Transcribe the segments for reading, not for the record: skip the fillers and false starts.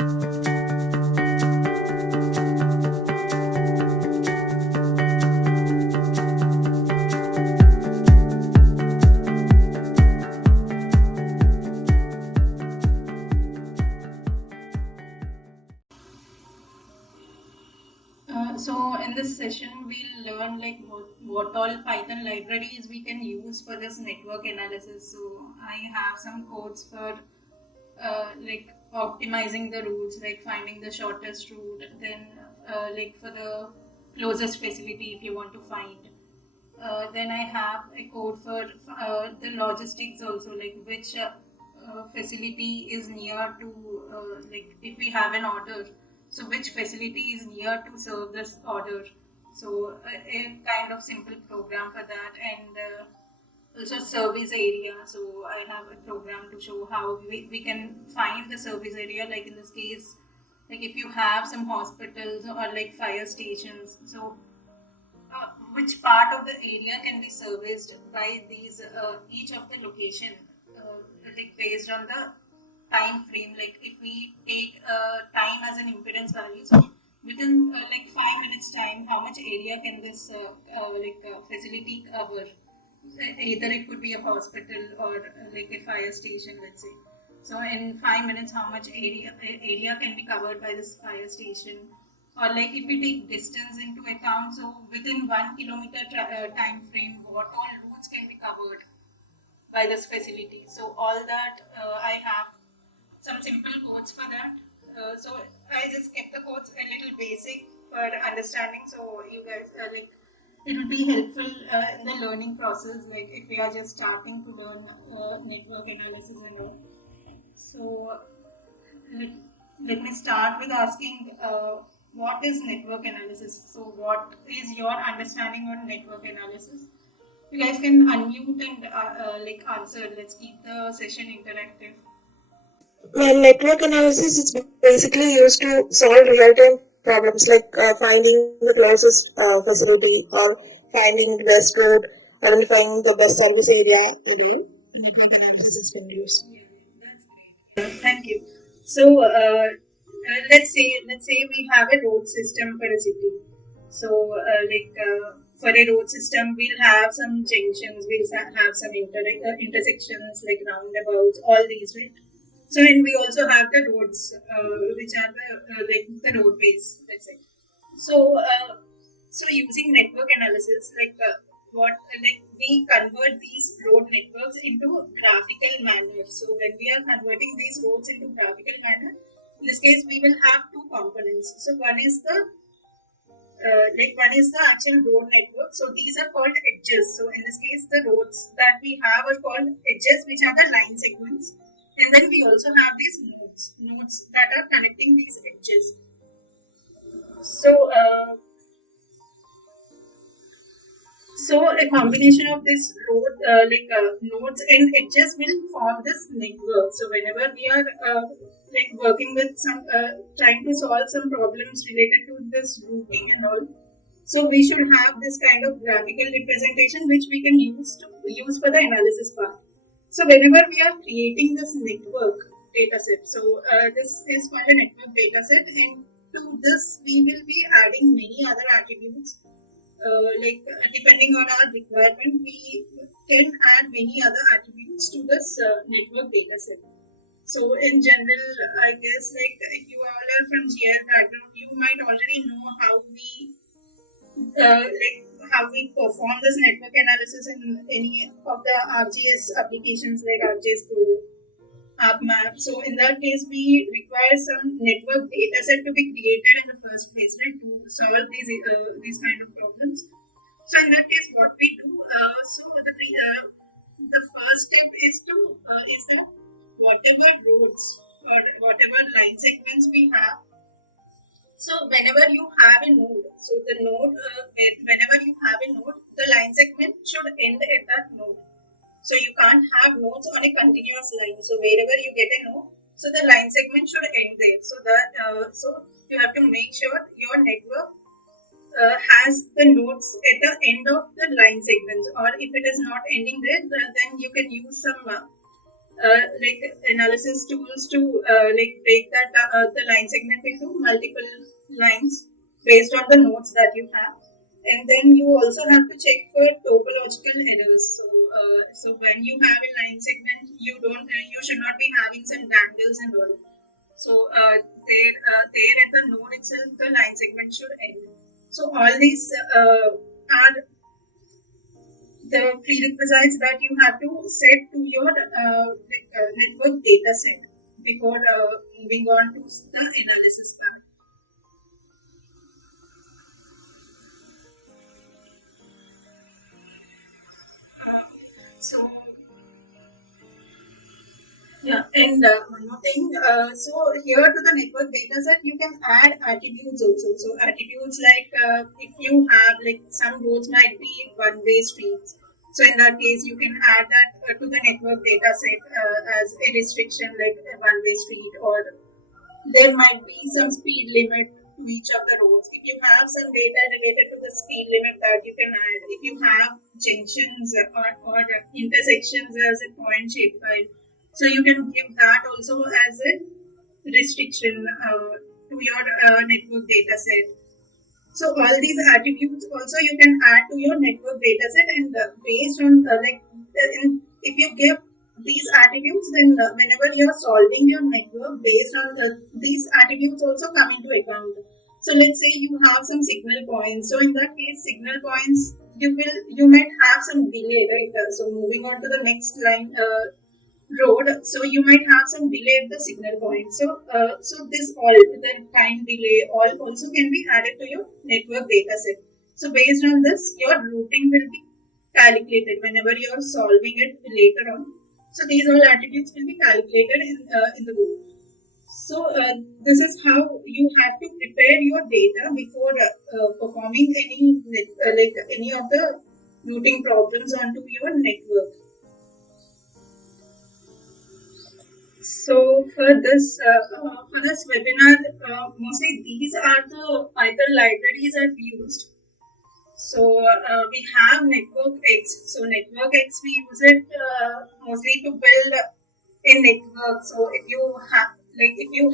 So in this session, we'll learn like what all Python libraries we can use for this network analysis. So I have some codes for like optimizing the routes, like finding the shortest route, then like for the closest facility if you want to find. Then I have a code for the logistics also, like which facility is near to, like if we have an order, so which facility is near to serve this order. So a kind of simple program for that, and also service area. So I have a program to show how we can find the service area, like in this case, like if you have some hospitals or like fire stations, so which part of the area can be serviced by these each of the location, like based on the time frame. Like if we take time as an impedance value, so within like 5 minutes time, how much area can this facility cover? Either it could be a hospital or like a fire station, let's say. So in 5 minutes, how much area can be covered by this fire station? Or like if we take distance into account, so within 1 kilometer time frame, what all routes can be covered by this facility? So all that I have some simple codes for that. So I just kept the codes a little basic for understanding. So you guys like it will be helpful in the learning process. Like if we are just starting to learn network analysis and all. So let, let me start with asking what is network analysis? So what is your understanding on network analysis? You guys can unmute and like answer. Let's keep the session interactive. Well, network analysis is basically used to solve real-time problems like finding the closest facility or finding the best route, identifying the best service area. Network analysis is been used. Thank you. So let's say we have a road system for a city. So for a road system, we'll have some junctions, have some intersections like roundabouts, all these, right? So and we also have the roads, which are the roadways, let's say. So so using network analysis, what like we convert these road networks into graphical manner. So when we are converting these roads into graphical manner, in this case we will have two components. So one is the actual road network. So these are called edges. So in this case, the roads that we have are called edges, which are the line segments. And then we also have these nodes that are connecting these edges. So so a combination of this nodes and edges will form this network. So whenever we are like working with some trying to solve some problems related to this routing and all, so we should have this kind of graphical representation which we can use for the analysis part. So whenever we are creating this network dataset, so this is called a network dataset, and to this we will be adding many other attributes. Depending on our requirement, we can add many other attributes to this network dataset. So in general, I guess like if you all are from GIS background, you might already know how we perform this network analysis in any of the ArcGIS applications like ArcGIS Pro, ArcMap. So in that case, we require some network dataset to be created in the first place, right, to solve these kind of problems. So in that case, what we do, the first step is that whatever roads or whatever line segments we have. So whenever you have a node, whenever you have a node, the line segment should end at that node. So you can't have nodes on a continuous line. So wherever you get a node, so the line segment should end there. So you have to make sure your network has the nodes at the end of the line segments, or if it is not ending there, then you can use some like analysis tools to like break that the line segment into multiple lines based on the nodes that you have. And then you also have to check for topological errors. So when you have a line segment, you should not be having some dangles and all. So there at the node itself, the line segment should end. So all these are the prerequisites that you have to set to your network data set before moving on to the analysis part. So yeah, and one more thing. So here to the network dataset, you can add attributes also. So attributes like if you have like some roads might be one-way streets. So in that case, you can add that to the network dataset as a restriction like a one-way street, or there might be some speed limit to each of the roads. If you have some data related to the speed limit that you can add, if you have junctions or intersections as a point shapefile, so you can give that also as a restriction to your network data set. So all these attributes also you can add to your network dataset, and based on if you give these attributes, then whenever you are solving your network based on these attributes also come into account. So let's say you have some signal points. So in that case, signal points you might have some delay, right? So moving on to the next line. Road, so you might have some delay at the signal point. So this all the time delay all also can be added to your network data set. So based on this, your routing will be calculated whenever you are solving it later on. So these all attributes will be calculated in the group. So this is how you have to prepare your data before performing any of the routing problems onto your network. So for this webinar, mostly these are the Python libraries I've used. So we have NetworkX. So NetworkX we use it mostly to build a network. So if you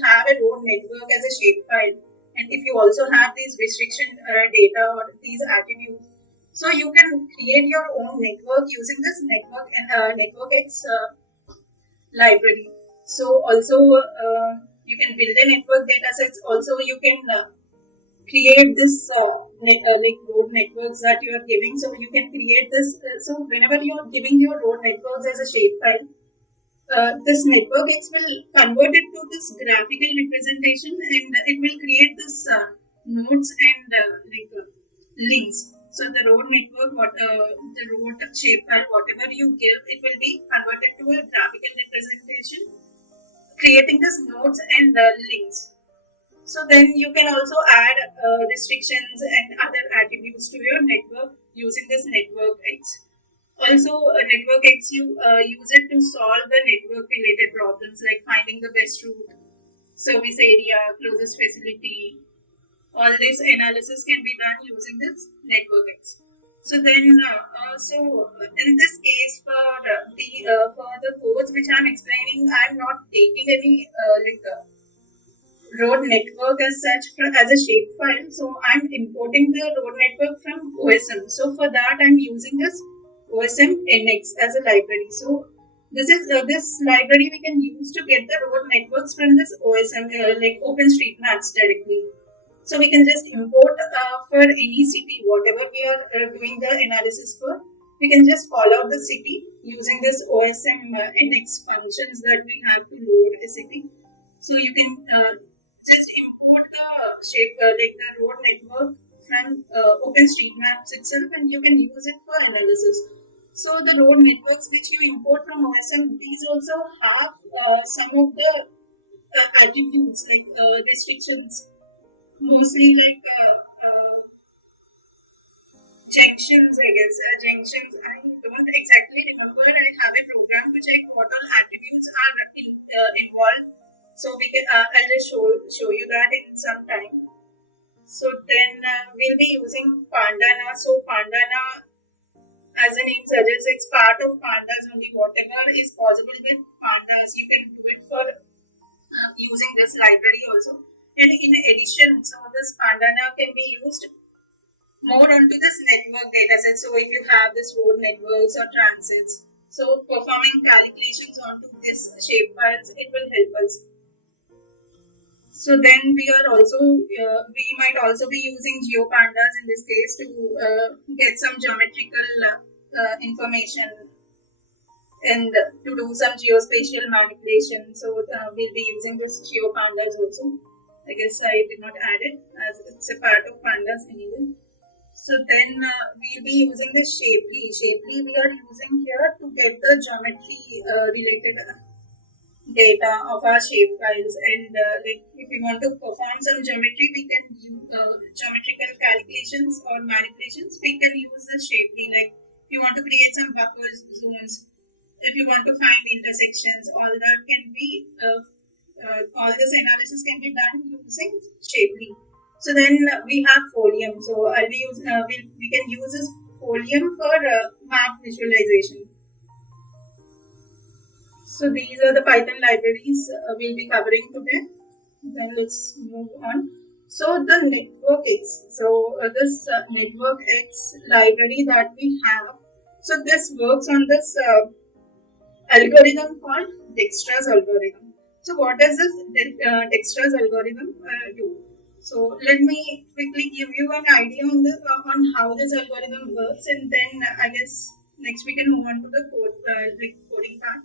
have a road network as a shapefile, and if you also have these restriction data or these attributes, so you can create your own network using this NetworkX library. So also you can build a network data sets. Also you can create this like road networks that you are giving. So you can create this. So whenever you are giving your road networks as a shapefile, this NetworkX will convert it to this graphical representation, and it will create this nodes and links. So the road network, the road shapefile, whatever you give, it will be converted to a graphical representation, creating these nodes and links. So then you can also add restrictions and other attributes to your network using this NetworkX. Also, NetworkX, you use it to solve the network related problems like finding the best route, service area, closest facility. All this analysis can be done using this NetworkX. So then, in this case, for the codes which I'm explaining, I'm not taking any road network as such as a shapefile. So I'm importing the road network from OSM. So for that, I'm using this OSMnx as a library. So this library we can use to get the road networks from this OSM like OpenStreetMaps directly. So we can just import for any city, whatever we are doing the analysis for. We can just call out the city using this OSMnx functions that we have to load a city. So you can just import the the road network from OpenStreetMaps itself, and you can use it for analysis. So the road networks which you import from OSM, these also have some of the attributes like restrictions, mostly like junctions. I guess junctions. I don't exactly remember. I have a program to check what all attributes are involved. So we can. I'll just show you that in some time. So then we'll be using Pandana. So Pandana as the name suggests, it's part of pandas only. Whatever is possible with pandas, you can do it for using this library also. And in addition, so this Pandana can be used more onto this network dataset. So if you have this road networks or transits, so performing calculations onto this shape files, it will help us. So then we might also be using GeoPandas in this case to get some geometrical information and to do some geospatial manipulation. So we'll be using this GeoPandas also. I guess I did not add it as it's a part of pandas anyway. So then we'll be using the Shapely. Shapely we are using here to get the geometry related data of our shape files, and like if we want to perform some geometry, we can use geometrical calculations or manipulations. We can use the Shapely. Like if you want to create some buffer zones, if you want to find intersections, all that can be all this analysis can be done using Shapely. So then we have Folium. So I'll be use, we can use this Folium for map visualization. So these are the Python libraries we'll be covering today. Then let's move on. So the NetworkX. So this NetworkX library that we have. So this works on this algorithm called Dijkstra's algorithm. So what does this Dijkstra's algorithm do? So let me quickly give you an idea on this on how this algorithm works, and then I guess next we can move on to the coding part.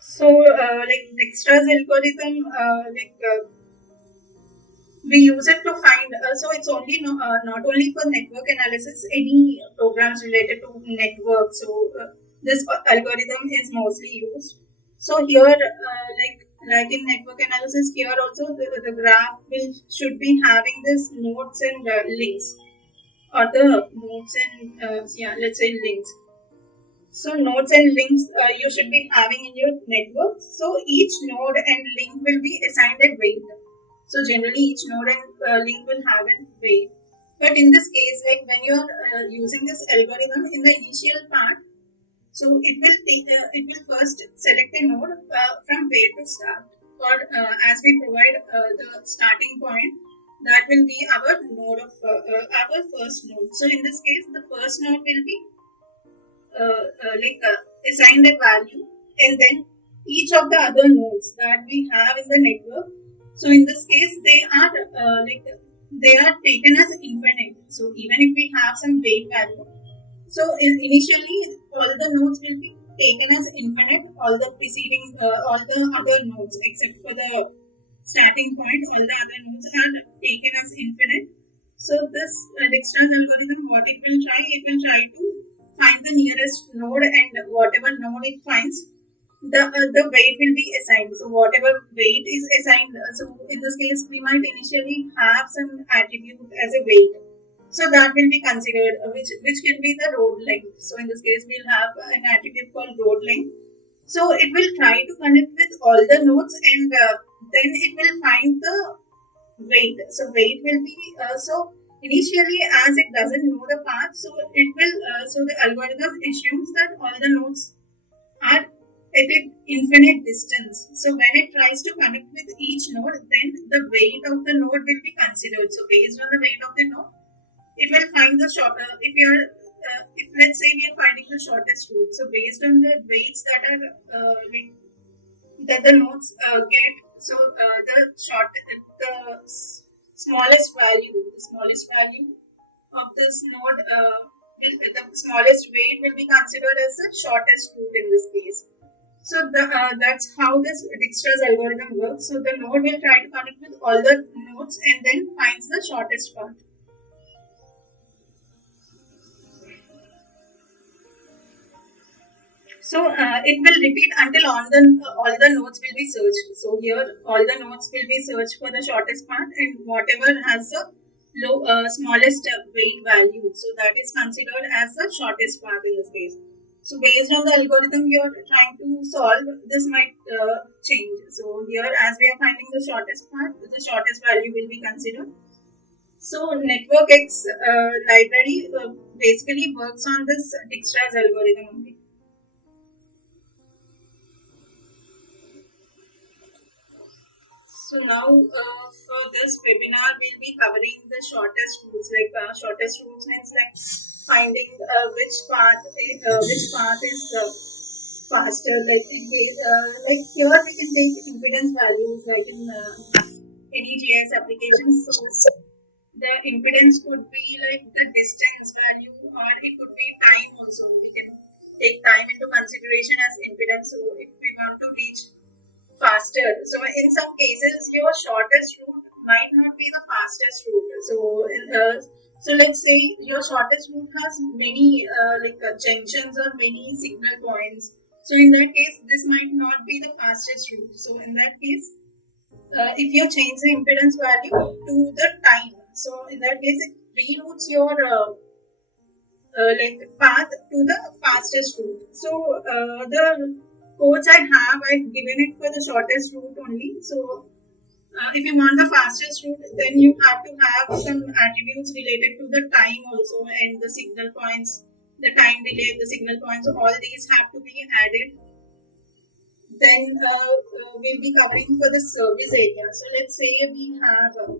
So, like Dijkstra's algorithm, we use it to find. So it's only not only for network analysis, any programs related to network. So this algorithm is mostly used. So here, like in network analysis, here also the graph will should be having this nodes and links, or the nodes and let's say links. So nodes and links you should be having in your network. So each node and link will be assigned a weight. So generally each node and link will have a weight. But in this case, like when you are using this algorithm in the initial part, so it will first select a node from where to start, or as we provide the starting point, that will be our node of our first node. So in this case, the first node will be assign the value, and then each of the other nodes that we have in the network. So in this case, they are taken as infinite. So even if we have some weight value, so initially all the nodes will be taken as infinite. All the preceding, all the other nodes except for the starting point, all the other nodes are taken as infinite. So this Dijkstra's algorithm, what it will try to find the nearest node, and whatever node it finds, the weight will be assigned. So whatever weight is assigned, so in this case we might initially have some attribute as a weight. So that will be considered, which can be the road length. So in this case we'll have an attribute called road length. So it will try to connect with all the nodes, and then it will find the weight. So weight will be so initially, as it doesn't know the path, so it will so the algorithm assumes that all the nodes are at an infinite distance. So when it tries to connect with each node, then the weight of the node will be considered. So based on the weight of the node, it will find the shorter. If let's say we are finding the shortest route, so based on the weights that are that the nodes get, so the smallest value of this node the smallest weight will be considered as the shortest route in this case. So that's how this Dijkstra's algorithm works. So the node will try to connect with all the nodes and then finds the shortest path. So it will repeat until all the nodes will be searched. So here all the nodes will be searched for the shortest path, and whatever has the smallest weight value, so that is considered as the shortest path in this case. So based on the algorithm you are trying to solve, this might change. So here, as we are finding the shortest path, the shortest value will be considered. So NetworkX library basically works on this Dijkstra's algorithm only. So now for this webinar, we'll be covering the shortest routes. Like shortest routes means like finding which path is faster. Like here we can take impedance values like in any GIS applications. So the impedance could be like the distance value, or it could be time also. We can take time into consideration as impedance. So if we want to reach faster. So in some cases, your shortest route might not be the fastest route. So let's say your shortest route has many junctions or many signal points. So in that case, this might not be the fastest route. So in that case, if you change the impedance value to the time, so in that case, it reroutes your path to the fastest route. So the codes I've given it for the shortest route only. So if you want the fastest route, then you have to have some attributes related to the time also and the signal points, the time delay, the signal points. All these have to be added. Then we'll be covering for the service area. So let's say we have.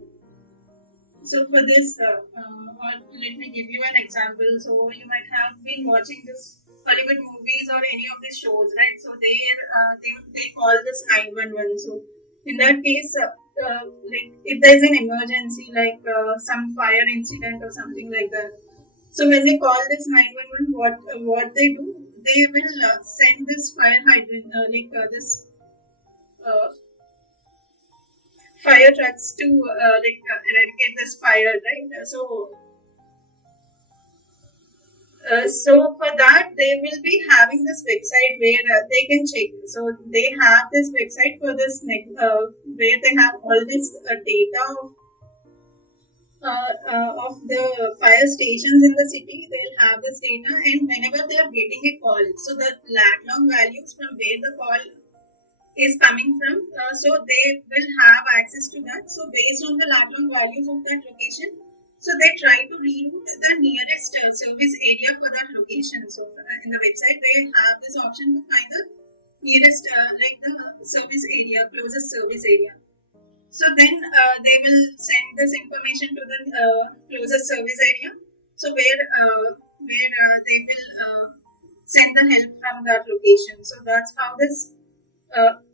So for this, or let me give you an example. So you might have been watching this Hollywood movies or any of these shows, right? So they call this 911. So in that case, like if there's an emergency, like some fire incident or something like that. So when they call this 911, what they do? They will send this fire hydrant, this uh, fire trucks to eradicate this fire, right? So for that, they will be having this website where they can check. So they have this website for this where they have all this data of the fire stations in the city. They'll have this data, and whenever they are getting a call, so the lat long values from where the call is coming from, so they will have access to that. So based on the lat long values of that location, so they try to reroute the nearest service area for that location. So in the website, they have this option to find the nearest, like the service area, closest service area. So then they will send this information to the closest service area. So where they will send the help from that location. So that's how this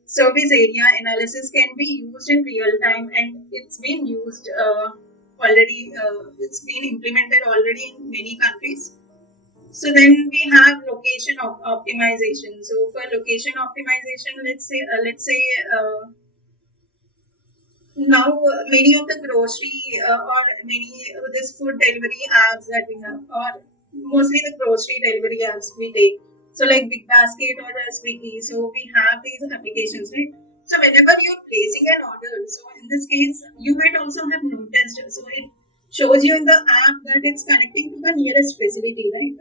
service area analysis can be used in real time, and it's been used already. It's been implemented already in many countries. So then we have location optimization. So for location optimization, let's say now many of the grocery or many this food delivery apps that we have, or mostly the grocery delivery apps we take, so like Big Basket or Swiggy. So we have these applications, right? So whenever you're placing an order, so in this case you might also have noticed, so it shows you in the app that it's connecting to the nearest facility, right?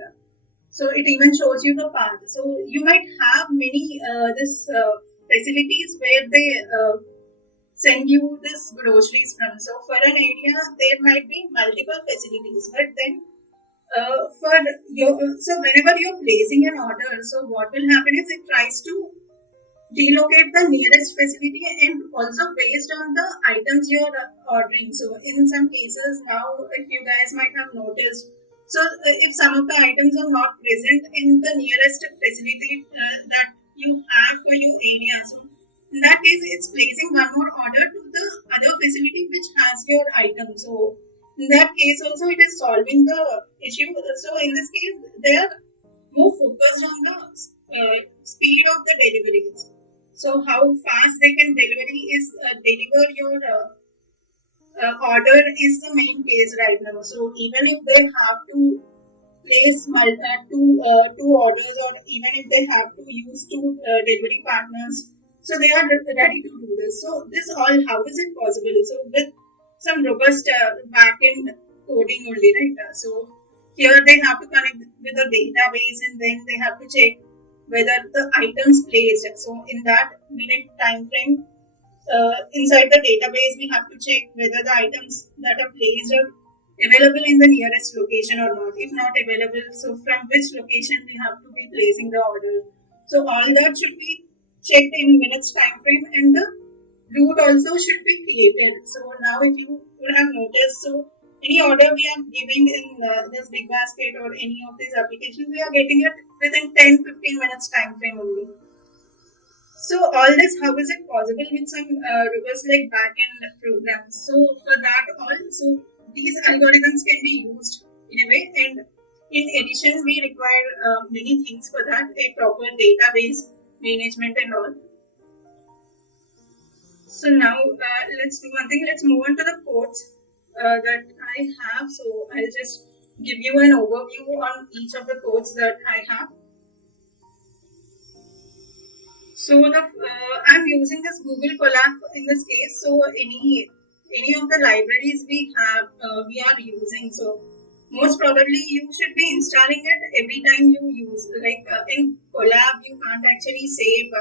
So it even shows you the path. So you might have many this facilities where they send you this groceries from. So for an area, there might be multiple facilities, but then for your so whenever you're placing an order, so what will happen is it tries to relocate the nearest facility, and also based on the items you're ordering. So in some cases now, if you guys might have noticed, so if some of the items are not present in the nearest facility that you have for your area, so in that case it's placing one more order to the other facility which has your item. So in that case also it is solving the issue. So in this case they are more focused on the speed of the deliveries. So how fast they can deliver your order is the main case right now. So even if they have to place two orders, or even if they have to use two delivery partners, so they are ready to do this. So this all, how is it possible? So with some robust backend coding only, right? So here they have to connect with the database, and then they have to check whether the items placed. So in that minute time frame, inside the database, we have to check whether the items that are placed are available in the nearest location or not. If not available, so from which location we have to be placing the order. So all that should be checked in minutes time frame, and the route also should be created. So now if you would have noticed, so any order we are giving in this big basket or any of these applications, we are getting it within 10-15 minutes time frame only. So all this, how is it possible with some robust like backend programs? So for that all, so these algorithms can be used in a way, and in addition, we require many things for that, a proper database management and all. So now let's do one thing. Let's move on to the codes that I have. So I'll just give you an overview on each of the codes that I have. So I'm using this Google Colab in this case. So any of the libraries we are using. So most probably you should be installing it every time you use. Like in Colab, you can't actually save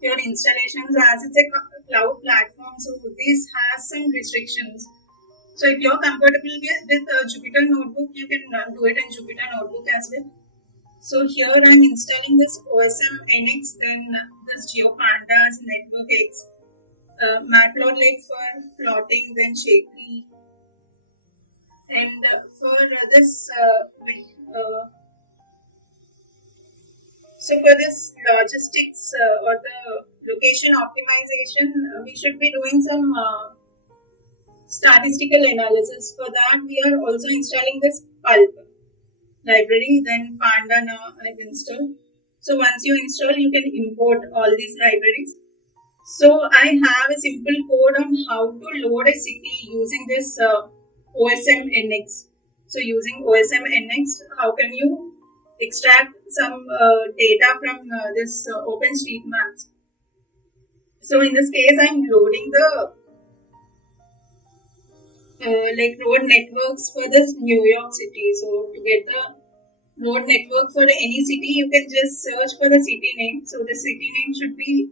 your installations as it's a cloud platform. So this has some restrictions. So if you're comfortable with Jupyter Notebook, you can do it in Jupyter Notebook as well. So here I'm installing this OSMnx, then this GeoPandas, NetworkX, Matplotlib for plotting, then Shapely, and for this so for this logistics or the location optimization, we should be doing some statistical analysis. For that, we are also installing this pulp library, then Pandana I've installed. So once you install, you can import all these libraries. So I have a simple code on how to load a city using this OSMnx. So using OSMnx, how can you extract some data from this OpenStreetMaps? So in this case, I'm loading the like road networks for this New York City. So to get the road network for any city, you can just search for the city name. So the city name should be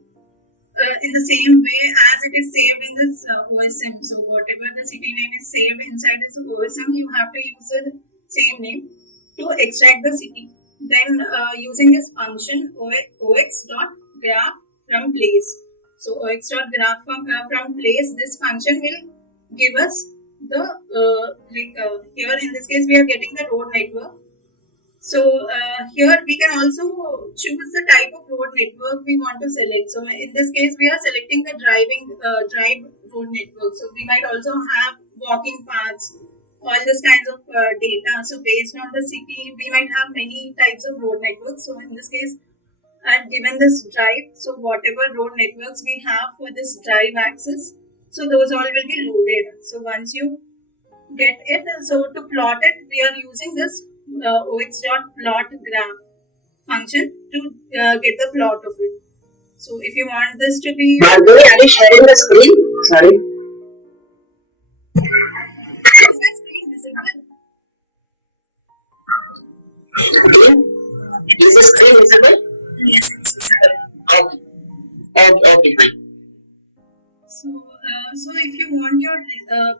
in the same way as it is saved in this OSM. So whatever the city name is saved inside this OSM, you have to use the same name to extract the city. Then using this function ox.graph from place. So ox.graph from place, this function will give us the here in this case we are getting the road network. So here we can also choose the type of road network we want to select. So in this case we are selecting the drive road network. So we might also have walking paths, all this kinds of data. So based on the city, we might have many types of road networks. So in this case, I've given this drive. So whatever road networks we have for this drive axis, so those all will be loaded. So once you get it, so to plot it, we are using this ox.plotgraph function to get the plot of it. So if you want this to be... Bhargavi, are you sharing the screen? Sorry. Is my screen visible? Is the screen visible? Yes, it's visible. Okay, fine. So if you want your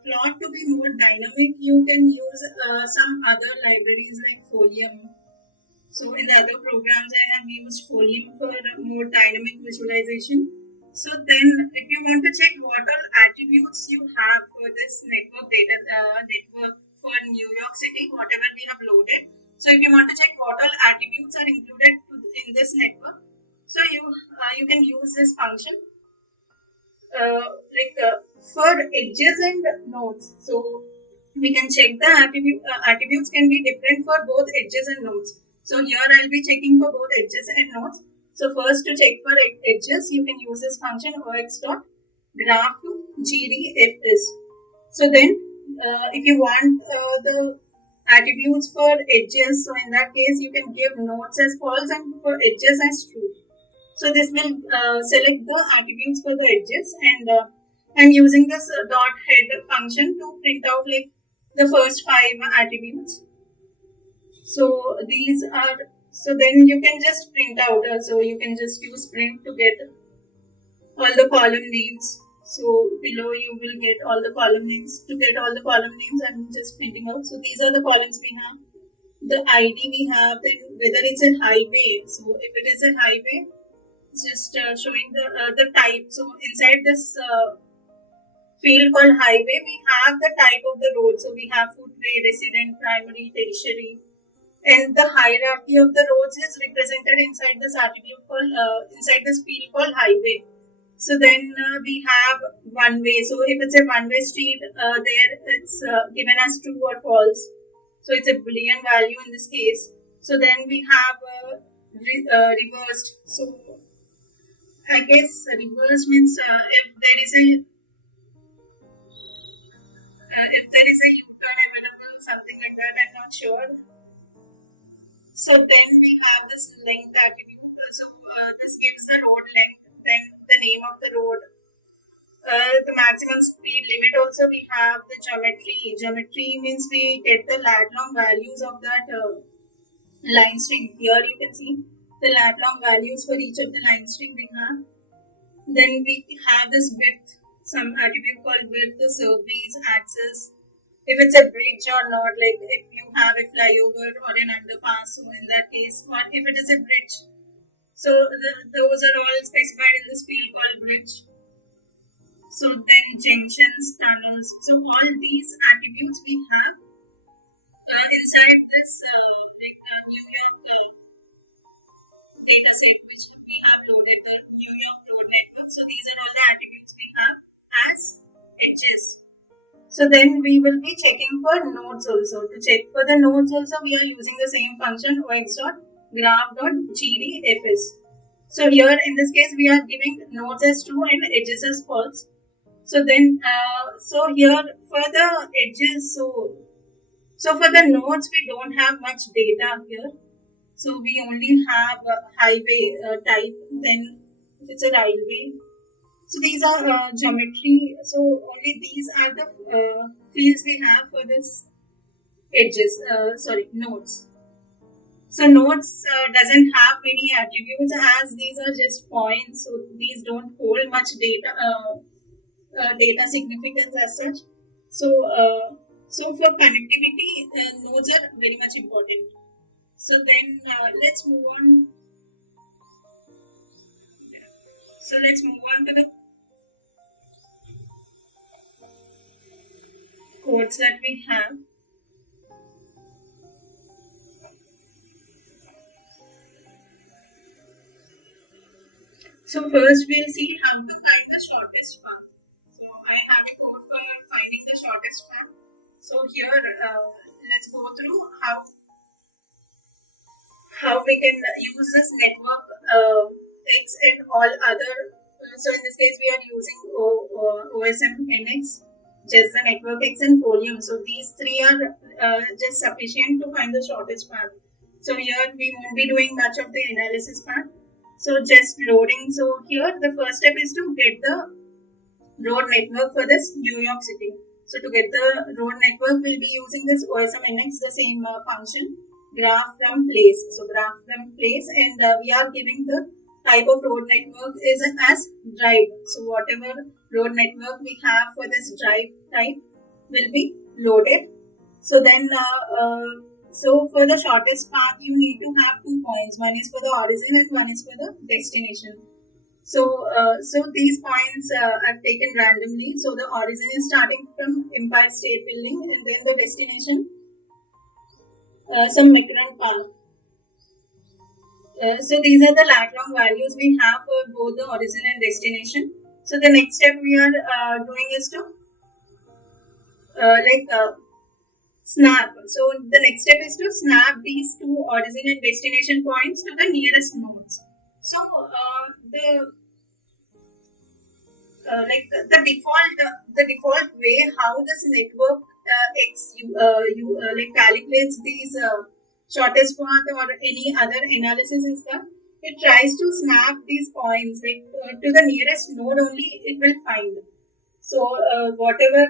plot to be more dynamic, you can use some other libraries like Folium. So in the other programs, I have used Folium for more dynamic visualization. So then, if you want to check what all attributes you have for this network network for New York City, whatever we have loaded. So if you want to check what all attributes are included in this network, so you can use this function. For edges and nodes, so we can check the attributes can be different for both edges and nodes. So here I'll be checking for both edges and nodes. So first to check for edges, you can use this function ox.graph to gdfs. So then if you want the attributes for edges, so in that case you can give nodes as false and for edges as true. So this will select the attributes for the edges, and I'm using this dot head function to print out like the first 5 attributes. So these are, so then you can just print out, so you can just use print to get all the column names. So below you will get all the column names. To get all the column names, I'm just printing out. So these are the columns we have. The ID we have, then whether it's a highway. So if it is a highway, it's just showing the type. So inside this field called highway, we have the type of the road. So we have footway, resident, primary, tertiary, and the hierarchy of the roads is represented inside this attribute called inside this field called highway. So then we have one way. So if it's a one-way street, there it's given as true or false. So it's a Boolean value in this case. So then we have reversed. So I guess reverse means if there is a U-turn available, something like that. I'm not sure. So then we have this length attribute. So this gives the road length, then the name of the road. The maximum speed limit also we have the geometry. Geometry means we get the lat long values of that line string. Here you can see the lat long values for each of the line string we have. Then we have this width, some attribute called width, the surface, axis. If it's a bridge or not, like if you have a flyover or an underpass, so in that case, or if it is a bridge. So those are all specified in this field called bridge. So then junctions, tunnels. So all these attributes we have inside this New York data set which we have loaded, the New York road network. So these are all the attributes we have as edges. So then we will be checking for nodes also. To check for the nodes also, we are using the same function ox.graph.gdfs. So here in this case, we are giving nodes as true and edges as false. So then, so here for the edges, so for the nodes, we don't have much data here. So we only have highway type, then it's a railway. So these are geometry. So only these are the fields we have for this edges. Nodes. So nodes doesn't have many attributes as these are just points. So these don't hold much data. Data significance as such. So, so for connectivity, nodes are very much important. So then let's move on. So let's move on to the codes that we have. So first we'll see how to find the shortest path. So I have a code for finding the shortest path. So here let's go through how we can use this network X and all other. So in this case we are using OSMnx, just the NetworkX and Folium. So these three are just sufficient to find the shortest path. So here we won't be doing much of the analysis part. So just loading. So here the first step is to get the road network for this New York City. So to get the road network, we'll be using this OSMnx, the same function, graph from place. So graph from place, and we are giving the type of road network is as drive. So whatever road network we have for this drive type will be loaded. So then so for the shortest path, you need to have 2 points. One is for the origin and one is for the destination. So, so these points I've taken randomly. So the origin is starting from Empire State Building, and then the destination, some McRun Park. So these are the lat long values we have for both the origin and destination. So the next step we are doing is to snap. So the next step is to snap these two origin and destination points to the nearest nodes. So the default way how this network X calculates these shortest path or any other analysis is that it tries to snap these points to the nearest node only it will find. So whatever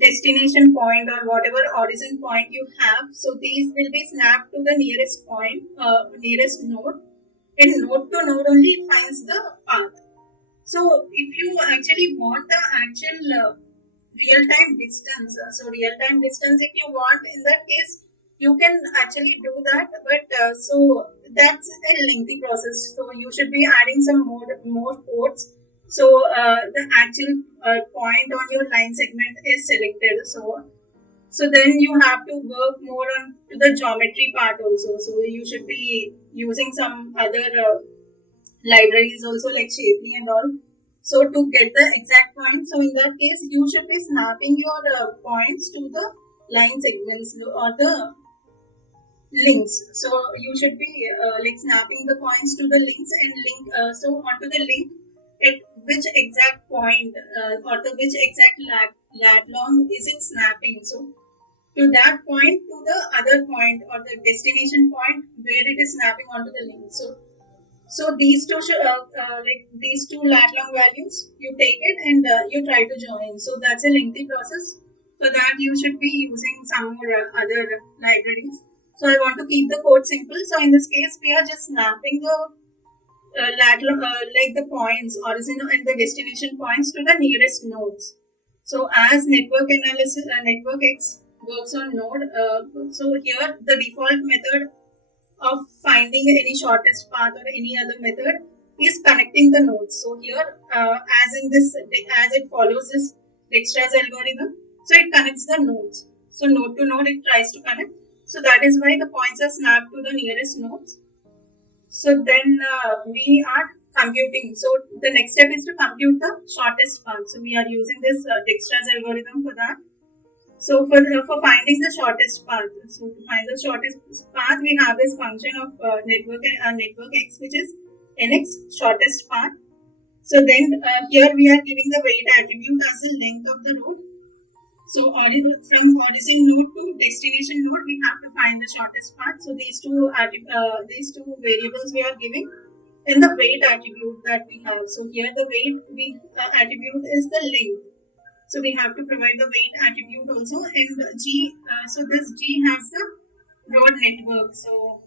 destination point or whatever origin point you have, so these will be snapped to the nearest point, nearest node, and node to node only it finds the path. So if you actually want the actual real-time distance, so real-time distance, if you want, in that case, you can actually do that. But so that's a lengthy process. So you should be adding some more ports. So the actual point on your line segment is selected. So then you have to work more on to the geometry part also. So you should be using some other libraries also like Shapely and all. So to get the exact point, so in that case, you should be snapping your points to the line segments or the links. So you should be like snapping the points to the links and link. So onto the link, at which exact point or the which exact lat long is it snapping. So to that point to the other point or the destination point where it is snapping onto the link. So these two like these two lat long values, you take it and you try to join. So that's a lengthy process. For that, you should be using some more other libraries. So I want to keep the code simple. So in this case, we are just snapping the lateral, like the points, origin and the destination points to the nearest nodes. So as network analysis, NetworkX works on node. So here the default method of finding any shortest path or any other method is connecting the nodes. So here, as it follows this Dijkstra's algorithm, so it connects the nodes. So node to node, it tries to connect. So that is why the points are snapped to the nearest nodes. So then we are computing. So the next step is to compute the shortest path. So we are using this Dijkstra's algorithm for that. So for finding the shortest path, so to find the shortest path, we have this function of NetworkX, which is nx shortest path. So then here we are giving the weight attribute as the length of the road. So from origin node to destination node, we have to find the shortest path. So these two variables we are giving, and the weight attribute that we have. So here the weight attribute is the length. So we have to provide the weight attribute also, and G. So this G has the road network. So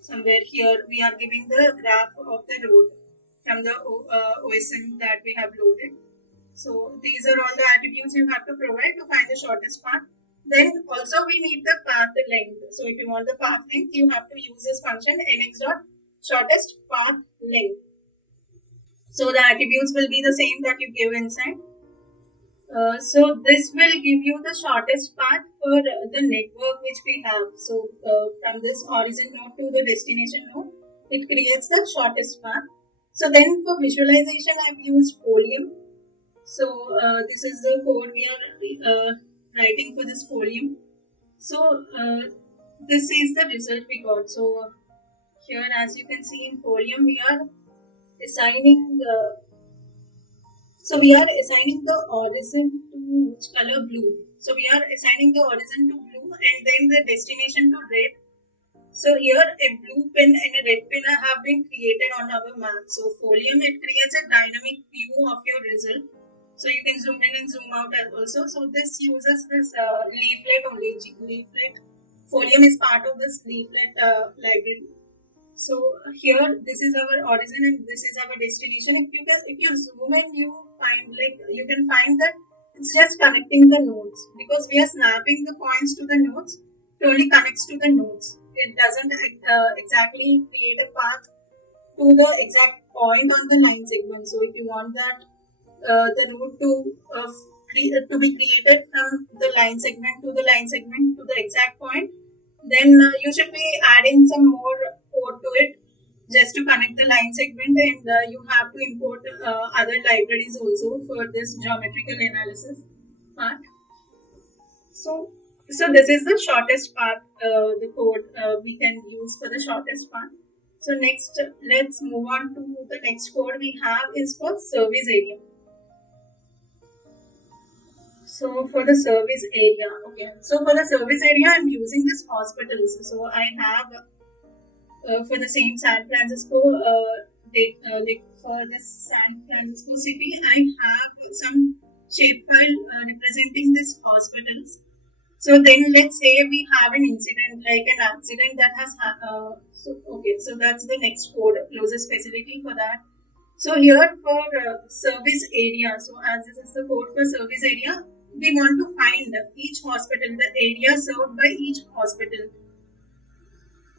somewhere here we are giving the graph of the road from the OSM that we have loaded. So these are all the attributes you have to provide to find the shortest path. Then also we need the path length. So if you want the path length, you have to use this function nx dot shortest path length. So the attributes will be the same that you give inside. So this will give you the shortest path for the network which we have. So from this origin node to the destination node, it creates the shortest path. So then for visualization, I've used Folium. So this is the code we are writing for this Folium. So this is the result we got. So here, as you can see in Folium, we are assigning the origin to which color? Blue. So we are assigning the origin to blue and then the destination to red. So here a blue pin and a red pin have been created on our map. So Folium, it creates a dynamic view of your result. So you can zoom in and zoom out also. So this uses this leaflet only. Leaflet. Folium is part of this leaflet library. So here, this is our origin and this is our destination. If you zoom in, you can find that it's just connecting the nodes, because we are snapping the points to the nodes. It only connects to the nodes. It doesn't exactly create a path to the exact point on the line segment. So if you want that the route to be created from the line segment to the line segment to the exact point, then you should be adding some more code to it just to connect the line segment, and you have to import other libraries also for this geometrical analysis part. So this is the shortest path, the code we can use for the shortest path. So next, let's move on to the next code we have is for service area. So for the service area, okay. So for the service area, I'm using this hospitals. So I have for the same San Francisco, like for this San Francisco city, I have some shapefile representing this hospitals. So then let's say we have an incident, like an accident that has so that's the next code, closest facility for that. So here for service area, so as this is the code for service area, we want to find each hospital, the area served by each hospital.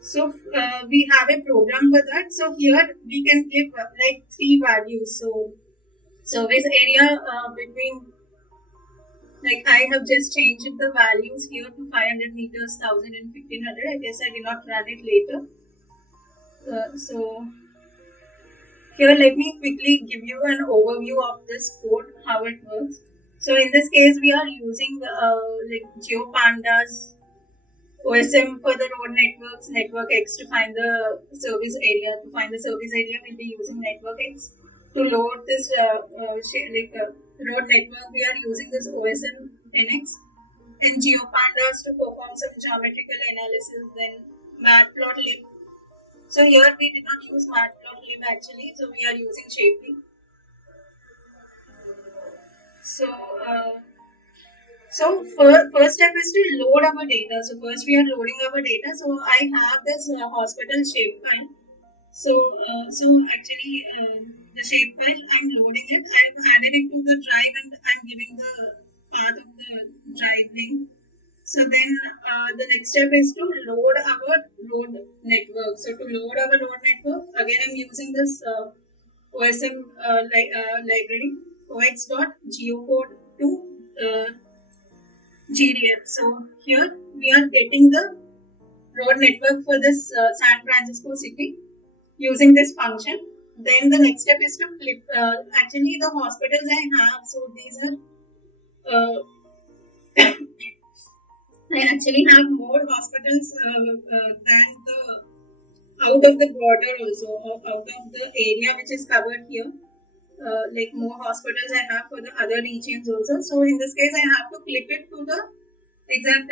So we have a program for that. So here we can give like three values. So service area between, like I have just changed the values here to 500 meters, 1000 and 1500. I guess I did not run it later. So here let me quickly give you an overview of this code, how it works. So in this case we are using like GeoPandas, OSM for the road networks, NetworkX to find the service area. To find the service area, we'll be using NetworkX. To load this road network, we are using this OSMnx. And GeoPandas to perform some geometrical analysis, then Matplotlib. So here we did not use Matplotlib actually, so we are using Shapely. So first step is to load our data. So first we are loading our data. So I have this hospital shapefile. So actually the shapefile, I'm loading it. I've added it to the drive and I'm giving the path of the drive link. So then the next step is to load our road network. So to load our road network, again I'm using this OSM library, ox.geocode to GDF. So here we are getting the road network for this San Francisco city using this function. Then the next step is to flip. Actually, the hospitals I have, so these are. I actually have more hospitals than the out of the border also, out of the area which is covered here. Like more hospitals I have for the other regions also. So in this case, I have to clip it to the exact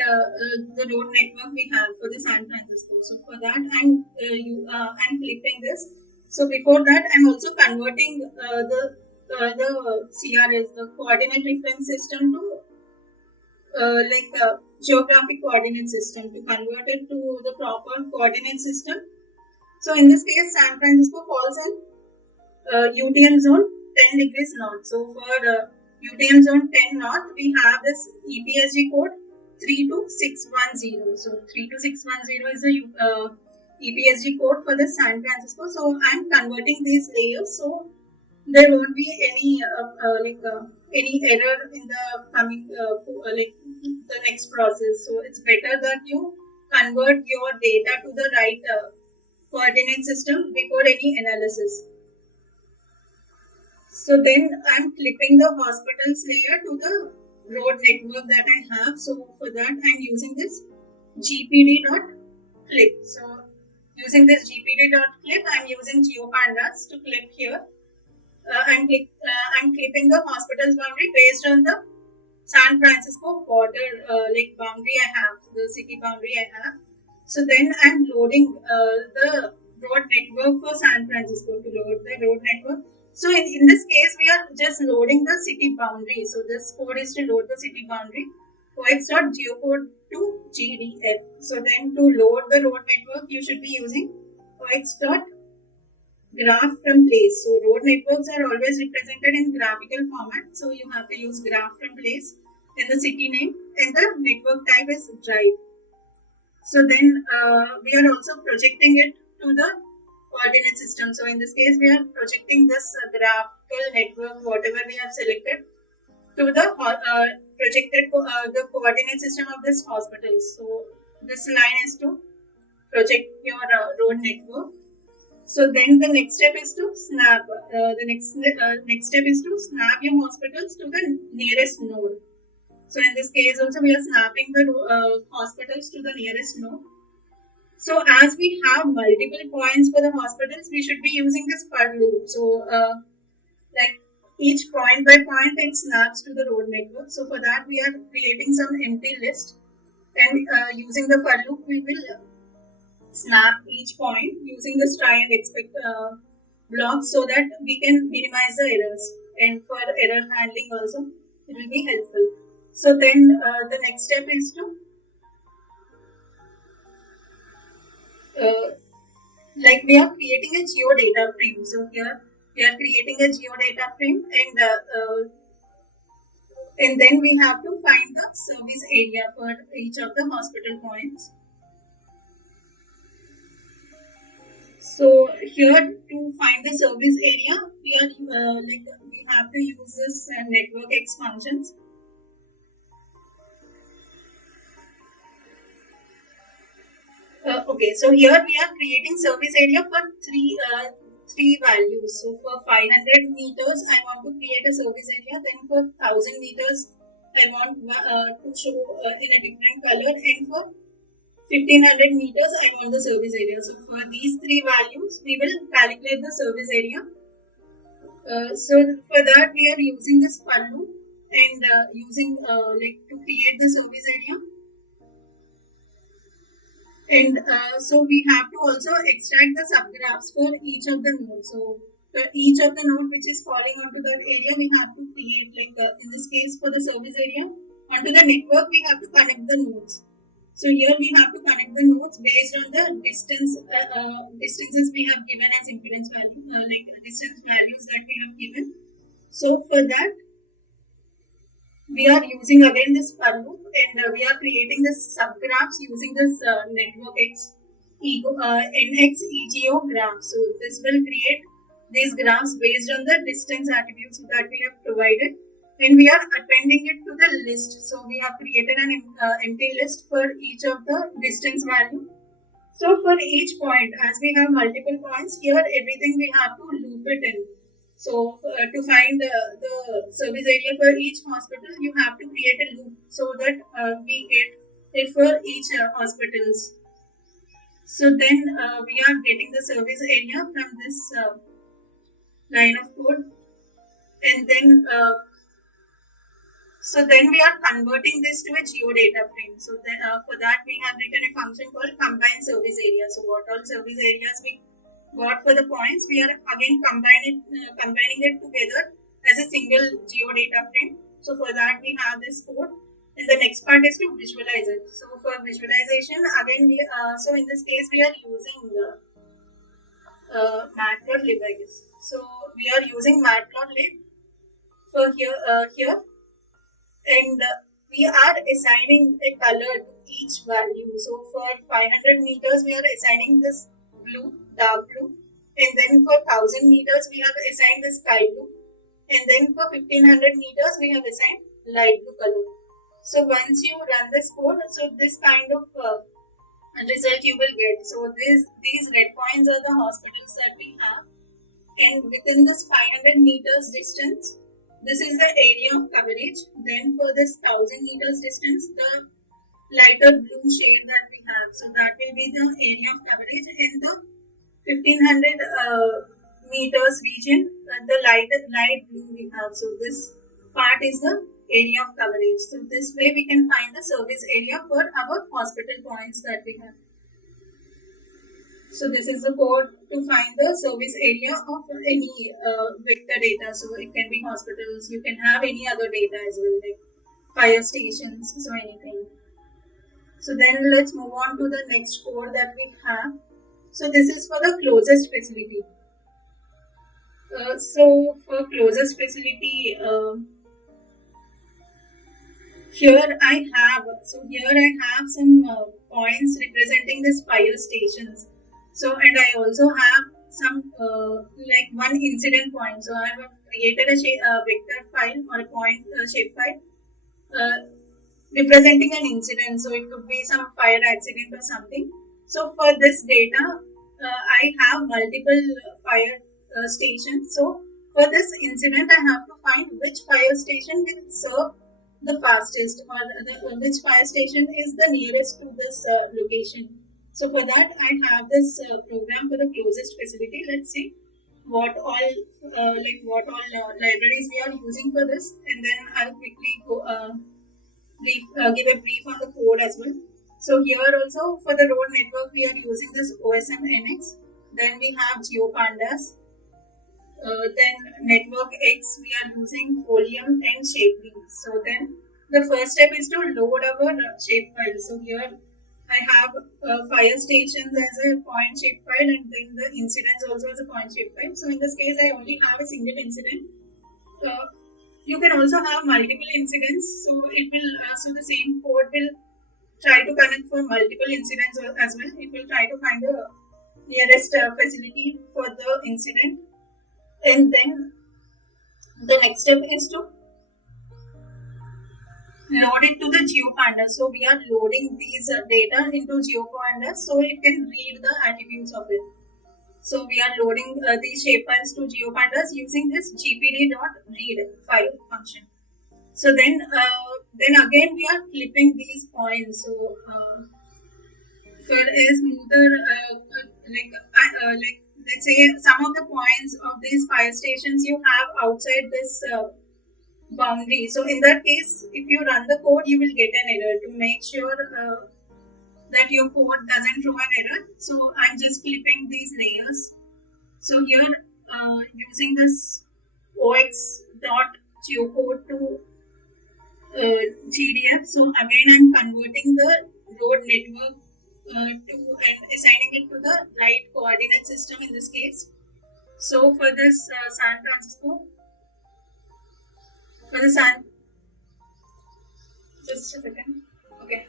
the road network we have for the San Francisco. So for that, I'm clipping this. So before that, I'm also converting the CRS, the coordinate reference system, to geographic coordinate system, to convert it to the proper coordinate system. So in this case, San Francisco falls in UTM zone 10 degrees north. So for UTM zone 10 north, we have this EPSG code 32610. So 32610 is the EPSG code for the San Francisco. So I'm converting these layers, so there won't be any error in the coming the next process. So it's better that you convert your data to the right coordinate system before any analysis. So then I'm clipping the hospitals layer to the road network that I have. So for that I'm using this gpd.clip. So using this gpd.clip, I'm using GeoPandas to clip here. I'm clipping the hospital's boundary based on the San Francisco border boundary I have, the city boundary I have. So then I'm loading the road network for San Francisco, to load the road network. So in this case, we are just loading the city boundary. So this code is to load the city boundary. OX.geocode to GDF. So then to load the road network, you should be using OX.graph from place. So road networks are always represented in graphical format. So you have to use graph from place and the city name, and the network type is drive. So then we are also projecting it to the coordinate system. So in this case, we are projecting this graphical network, whatever we have selected, to the projected the coordinate system of this hospital. So this line is to project your road network. So then the next step is to snap. The next step is to snap your hospitals to the nearest node. So in this case also we are snapping the hospitals to the nearest node. So as we have multiple points for the hospitals, we should be using this for loop. So like each point by point it snaps to the road network. So for that we are creating some empty list, and using the for loop we will snap each point using the try and expect blocks, so that we can minimize the errors, and for error handling also it will be helpful. So then the next step is to we are creating a geo data frame. So here We are creating a geodata frame, and then we have to find the service area for each of the hospital points. So here to find the service area, we are we have to use this NetworkX functions. Okay, so here we are creating service area for three values. So for 500 meters, I want to create a service area. Then for 1000 meters, I want to show in a different color, and for 1500 meters, I want the service area. So for these three values, we will calculate the service area. So for that, we are using this pallu and using to create the service area. And so we have to also extract the subgraphs for each of the nodes. So for each of the node which is falling onto that area, we have to create in this case for the service area onto the network, we have to connect the nodes. So here we have to connect the nodes based on the distances we have given as impedance value, distance values that we have given. So for that, we are using again this for loop, and we are creating this subgraphs using this NetworkX NX EGO graph. So this will create these graphs based on the distance attributes that we have provided, and we are appending it to the list. So we have created an empty list for each of the distance value. So for each point, as we have multiple points here, everything we have to loop it in. So to find the service area for each hospital, you have to create a loop so that we get it for each hospitals. So then we are getting the service area from this line of code, and then we are converting this to a geodata frame. So then, for that we have written a function called combine service area. So what all service areas we got for the points, we are again combining it together as a single geodata frame. So for that we have this code, and the next part is to visualize it. So for visualization, again so in this case we are using matplotlib, I guess. So we are using matplotlib for here, and we are assigning a color to each value. So for 500 meters, we are assigning this blue, dark blue, and then for 1000 meters, we have assigned the sky blue, and then for 1500 meters, we have assigned light blue color. So once you run this code, so this kind of result you will get. So these red points are the hospitals that we have, and within this 500 meters distance, this is the area of coverage. Then for this 1000 meters distance, the lighter blue shade that we have, so that will be the area of coverage. In the 1500 meters region, the light blue we have. So this part is the area of coverage. So this way we can find the service area for our hospital points that we have. So this is the code to find the service area of any vector data. So it can be hospitals, you can have any other data as well, like fire stations, so anything. So then let's move on to the next code that we have. So this is for the closest facility. So for closest facility, here I have some points representing these fire stations. So, and I also have some one incident point. So I have created a vector file or a point shapefile representing an incident. So it could be some fire accident or something. So for this data, I have multiple fire stations. So for this incident, I have to find which fire station will serve the fastest, or which fire station is the nearest to this location. So for that, I have this program for the closest facility. Let's see what all libraries we are using for this, and then I'll quickly go give a brief on the code as well. So here also for the road network, we are using this OSMnx. Then we have GeoPandas. Then NetworkX, we are using Folium and Shapely. So then the first step is to load our shapefile. So here I have fire stations as a point shapefile and then the incidents also as a point shapefile. So in this case, I only have a single incident. You can also have multiple incidents. So it will so the same code will try to connect for multiple incidents as well. It will try to find the nearest facility for the incident, and then the next step is to load it to the GeoPanda. So we are loading these data into GeoPanda so it can read the attributes of it. So we are loading these shapefiles to GeoPandas using this gpd.read file function. So then again we are flipping these points. So for a smoother like let's say some of the points of these fire stations you have outside this boundary. So in that case, if you run the code, you will get an error. To make sure that your code doesn't throw an error, so I'm just flipping these layers. So here using this ox.geocode to GDF. So again, I'm converting the road network to and assigning it to the right coordinate system in this case. So for this San Francisco, for the San, just a second. Okay.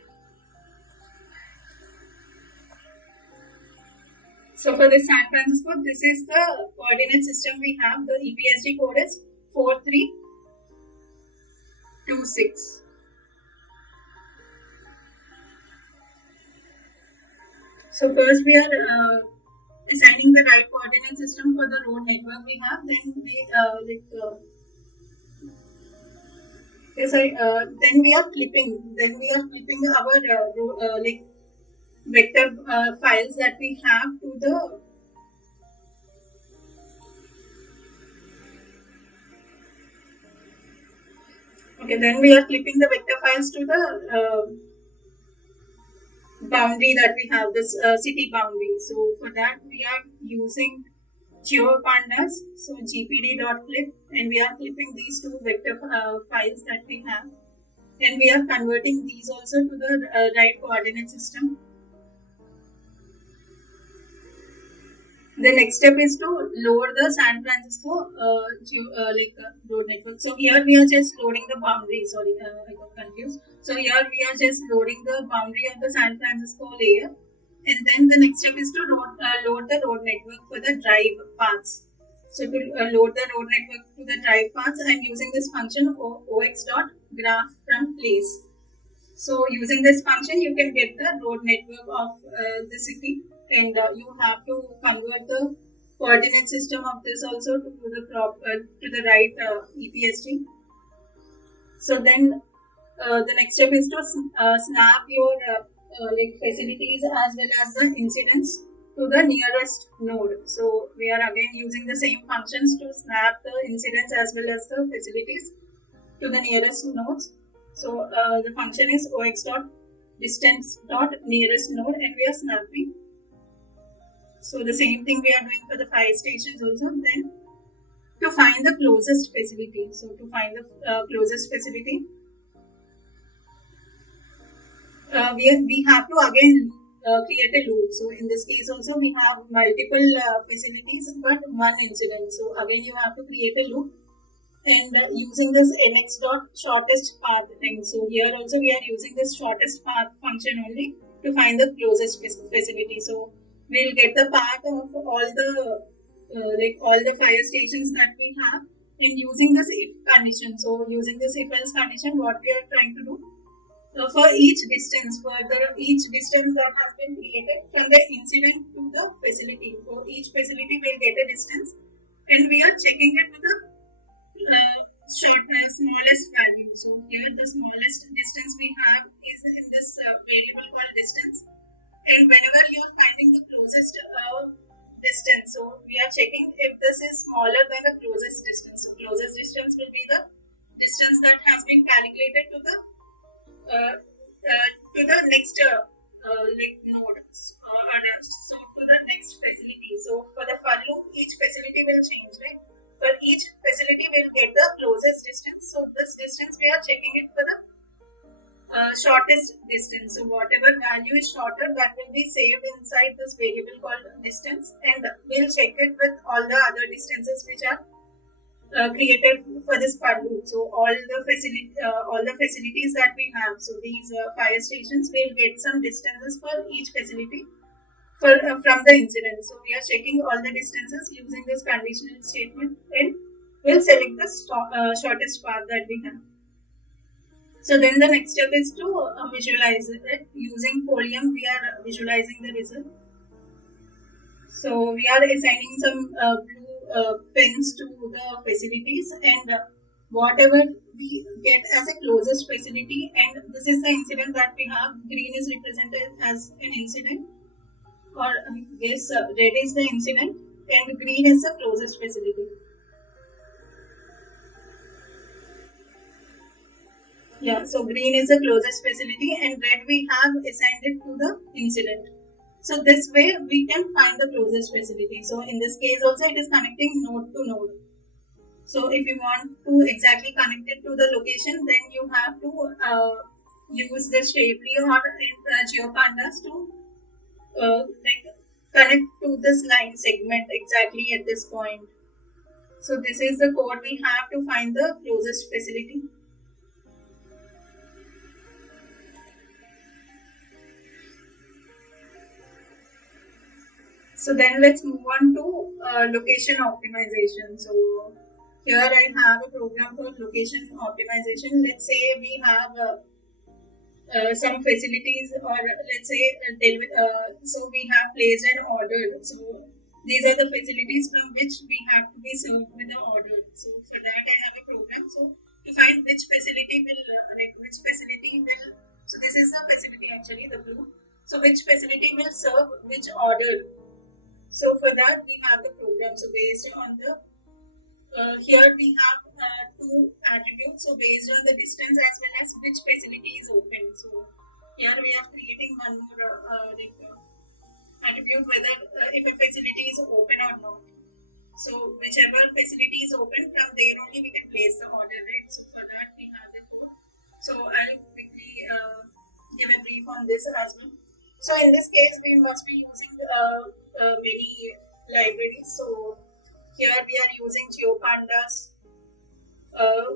So for this San Francisco, this is the coordinate system we have. The EPSD code is 4326. So first we are assigning the right coordinate system for the road network we have. Then we then we are flipping. Then we are flipping our vector files that we have to the then we are flipping the vector files to the boundary that we have, this city boundary. So for that we are using GeoPandas. So gpd.flip, and we are flipping these two vector files that we have, and we are converting these also to the right coordinate system. The next step is to load the San Francisco road network. So here we are just loading the boundary. Sorry, I got confused. So here we are just loading the boundary of the San Francisco layer, and then the next step is to load the road network for the drive paths. So to load the road network to the drive paths, I am using this function ox.graph from place. So using this function, you can get the road network of the city, and you have to convert the coordinate system of this also to the right EPSD. So then the next step is to snap your facilities as well as the incidents to the nearest node. So we are again using the same functions to snap the incidents as well as the facilities to the nearest nodes. So the function is ox.distance.nearest node, and we are snapping. So the same thing we are doing for the fire stations also. Then to find the closest facility. So to find the closest facility, we have to again create a loop. So in this case also we have multiple facilities but one incident. So again you have to create a loop, and using this nx.shortest path thing. So here also we are using this shortest path function only to find the closest facility. So we'll get the path of all the all the fire stations that we have, and using this if condition. So using this if else condition, what we are trying to do, for each distance that has been created from the incident to the facility. For each facility we'll get a distance, and we are checking it with the smallest value. So here the smallest distance we have is in this variable called distance, and whenever you are finding the closest distance, so we are checking if this is smaller than the closest distance. So closest distance will be the distance that has been calculated to the next node, so to the next facility. So for the for loop, each facility will change, right? For each facility we'll get the closest distance. So this distance we are checking it for the shortest distance. So whatever value is shorter, that will be saved inside this variable called distance, and we'll check it with all the other distances which are created for this for loop. So all the facilities that we have. So these fire stations will get some distances for each facility from the incident. So we are checking all the distances using this conditional statement, and we'll select the shortest path that we have. So then the next step is to visualize it. Using Folium, we are visualizing the result. So we are assigning some blue pins to the facilities, and whatever we get as a closest facility, and this is the incident that we have. Green is represented as an incident, or yes, red is the incident, and green is the closest facility. Yeah, so green is the closest facility, and red we have assigned it to the incident. So this way we can find the closest facility. So in this case also it is connecting node to node. So if you want to exactly connect it to the location, then you have to use the Shapely or GeoPandas to like connect to this line segment exactly at this point. So this is the code we have to find the closest facility. So then let's move on to location optimization. So here I have a program for location optimization. Let's say we have some facilities, or let's say so we have placed an order. So these are the facilities from which we have to be served with the order. So for that I have a program. So to find which facility will so this is the facility actually, the blue. So which facility will serve which order. So for that we have the program. So based on the here we have two attributes. So based on the distance as well as which facility is open. So here we are creating one more attribute, whether if a facility is open or not. So whichever facility is open, from there only we can place the order, right? So for that we have the code. So I'll quickly give a brief on this as well. So in this case we must be using many libraries. So here we are using GeoPandas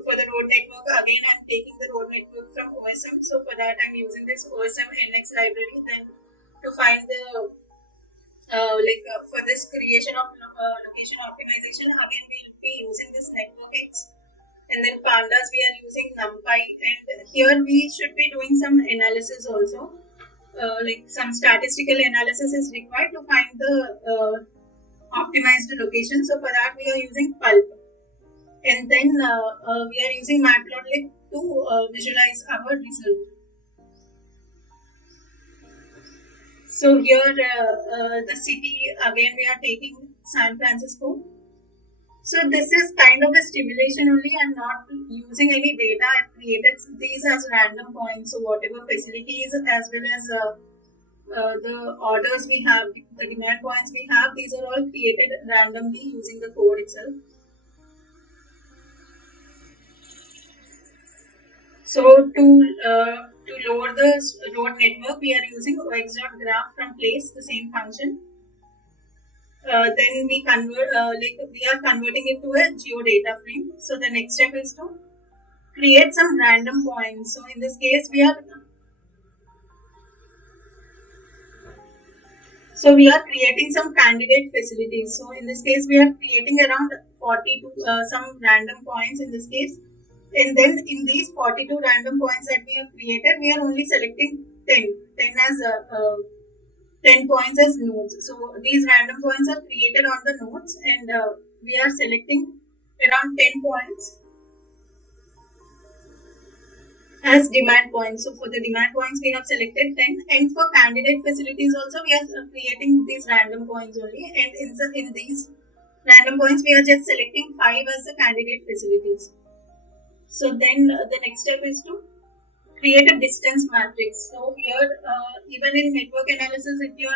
for the road network. Again, I'm taking the road network from OSM. So for that, I'm using this OSMnx library. Then to find the for this creation of location optimization, again we'll be using this NetworkX. And then Pandas we are using NumPy. And here we should be doing some analysis also. Like some statistical analysis is required to find the optimized location. So for that we are using Pulp, and then we are using Matplotlib to visualize our result. So here the city, again we are taking San Francisco. So this is kind of a stimulation only. I'm not using any data. I've created these as random points. So whatever facilities as well as the orders we have, the demand points we have, these are all created randomly using the code itself. So to load the road network, we are using OX.graph from place, the same function. Then we convert, we are converting it to a geodata frame. So the next step is to create some random points. So in this case, we are creating some candidate facilities. So in this case, we are creating around 42 some random points in this case. And then in these 42 random points that we have created, we are only selecting 10 as 10 points as nodes. So these random points are created on the nodes, and we are selecting around 10 points as demand points. So for the demand points, we have selected 10, and for candidate facilities also, we are creating these random points only. And in these random points, we are just selecting 5 as the candidate facilities. So then the next step is to create a distance matrix. So here, even in network analysis, if you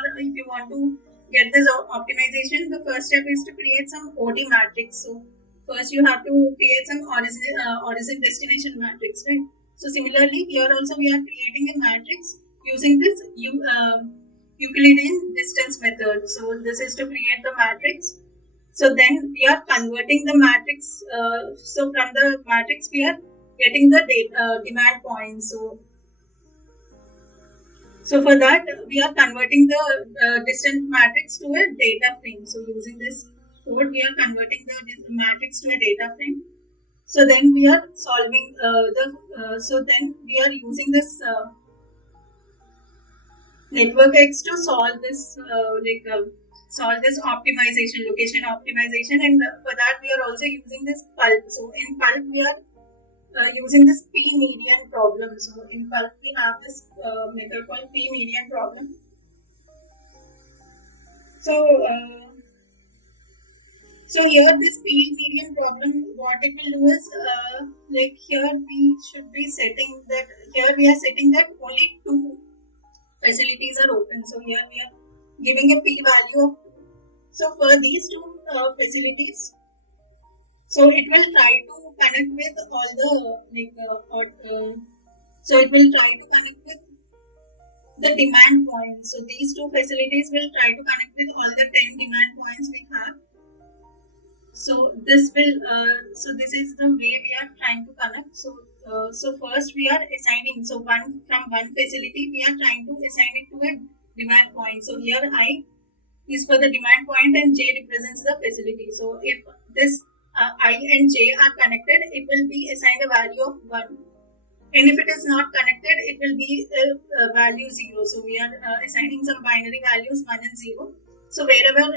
want to get this optimization, the first step is to create some OD matrix. So first you have to create some origin destination matrix, right? So similarly, here also we are creating a matrix using this Euclidean distance method. So this is to create the matrix. So then we are converting the matrix. So from the matrix we are getting the demand points. So for that we are converting the distance matrix to a data frame. So using this code we are converting the matrix to a data frame. So then we are solving so then we are using this NetworkX to solve this solve this optimization, location optimization, and for that we are also using this pulp. So in pulp we are using this p median problem. So in pulp we have this method called p median problem. So so here this p median problem, what it will do is like here we should be setting that here we are setting that only two facilities are open. So here we are giving a p value of, so for these two facilities, so it will try to connect with all the so it will try to connect with the demand points. So these two facilities will try to connect with all the 10 demand points we have. So this will so this is the way we are trying to connect. So first we are assigning, so one from one facility we are trying to assign it to a demand point. So here I is for the demand point and J represents the facility. So if this I and J are connected, it will be assigned a value of 1. And if it is not connected, it will be a value 0. So we are assigning some binary values 1 and 0. So wherever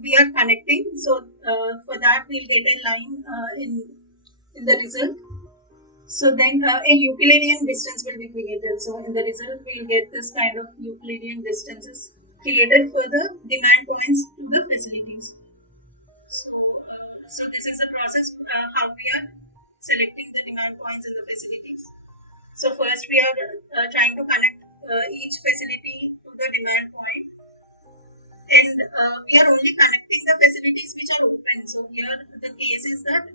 we are connecting, so for that we'll get a line in the result. So then a Euclidean distance will be created. So in the result, we'll get this kind of Euclidean distances created for the demand points to the facilities. So this is the process how we are selecting the demand points in the facilities. So first we are trying to connect each facility to the demand point, and we are only connecting the facilities which are open. So here the case is that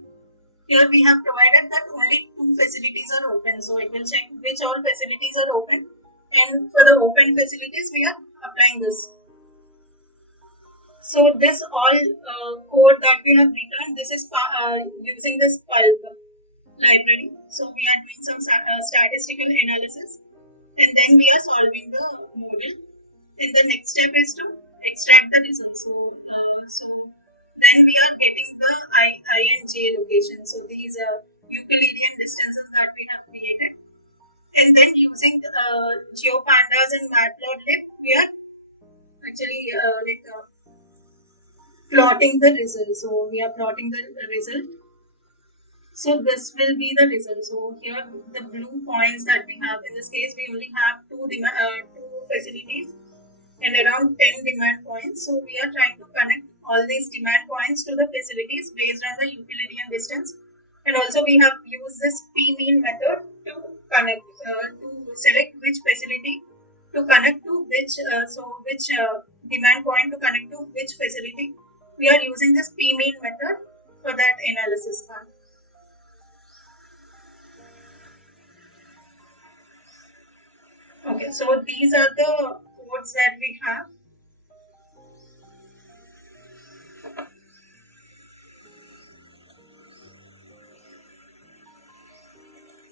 here we have provided that only 2 facilities are open. So it will check which all facilities are open, and for the open facilities we are applying this. So this all code that we have written, this is using this pulp library. So we are doing some statistical analysis, and then we are solving the model. And the next step is to extract the results. So then we are getting the I and J location. So these are Euclidean distances that we have created. And then using GeoPandas and Matplotlib, we are actually plotting the result. So we are plotting the result. So this will be the result. So here the blue points that we have, in this case we only have two facilities and around 10 demand points. So we are trying to connect all these demand points to the facilities based on the Euclidean distance. And also we have used this p-mean method to connect, to select which facility to connect to which, which demand point to connect to which facility. We are using this p-mean method for that analysis part. Okay, so these are the codes that we have.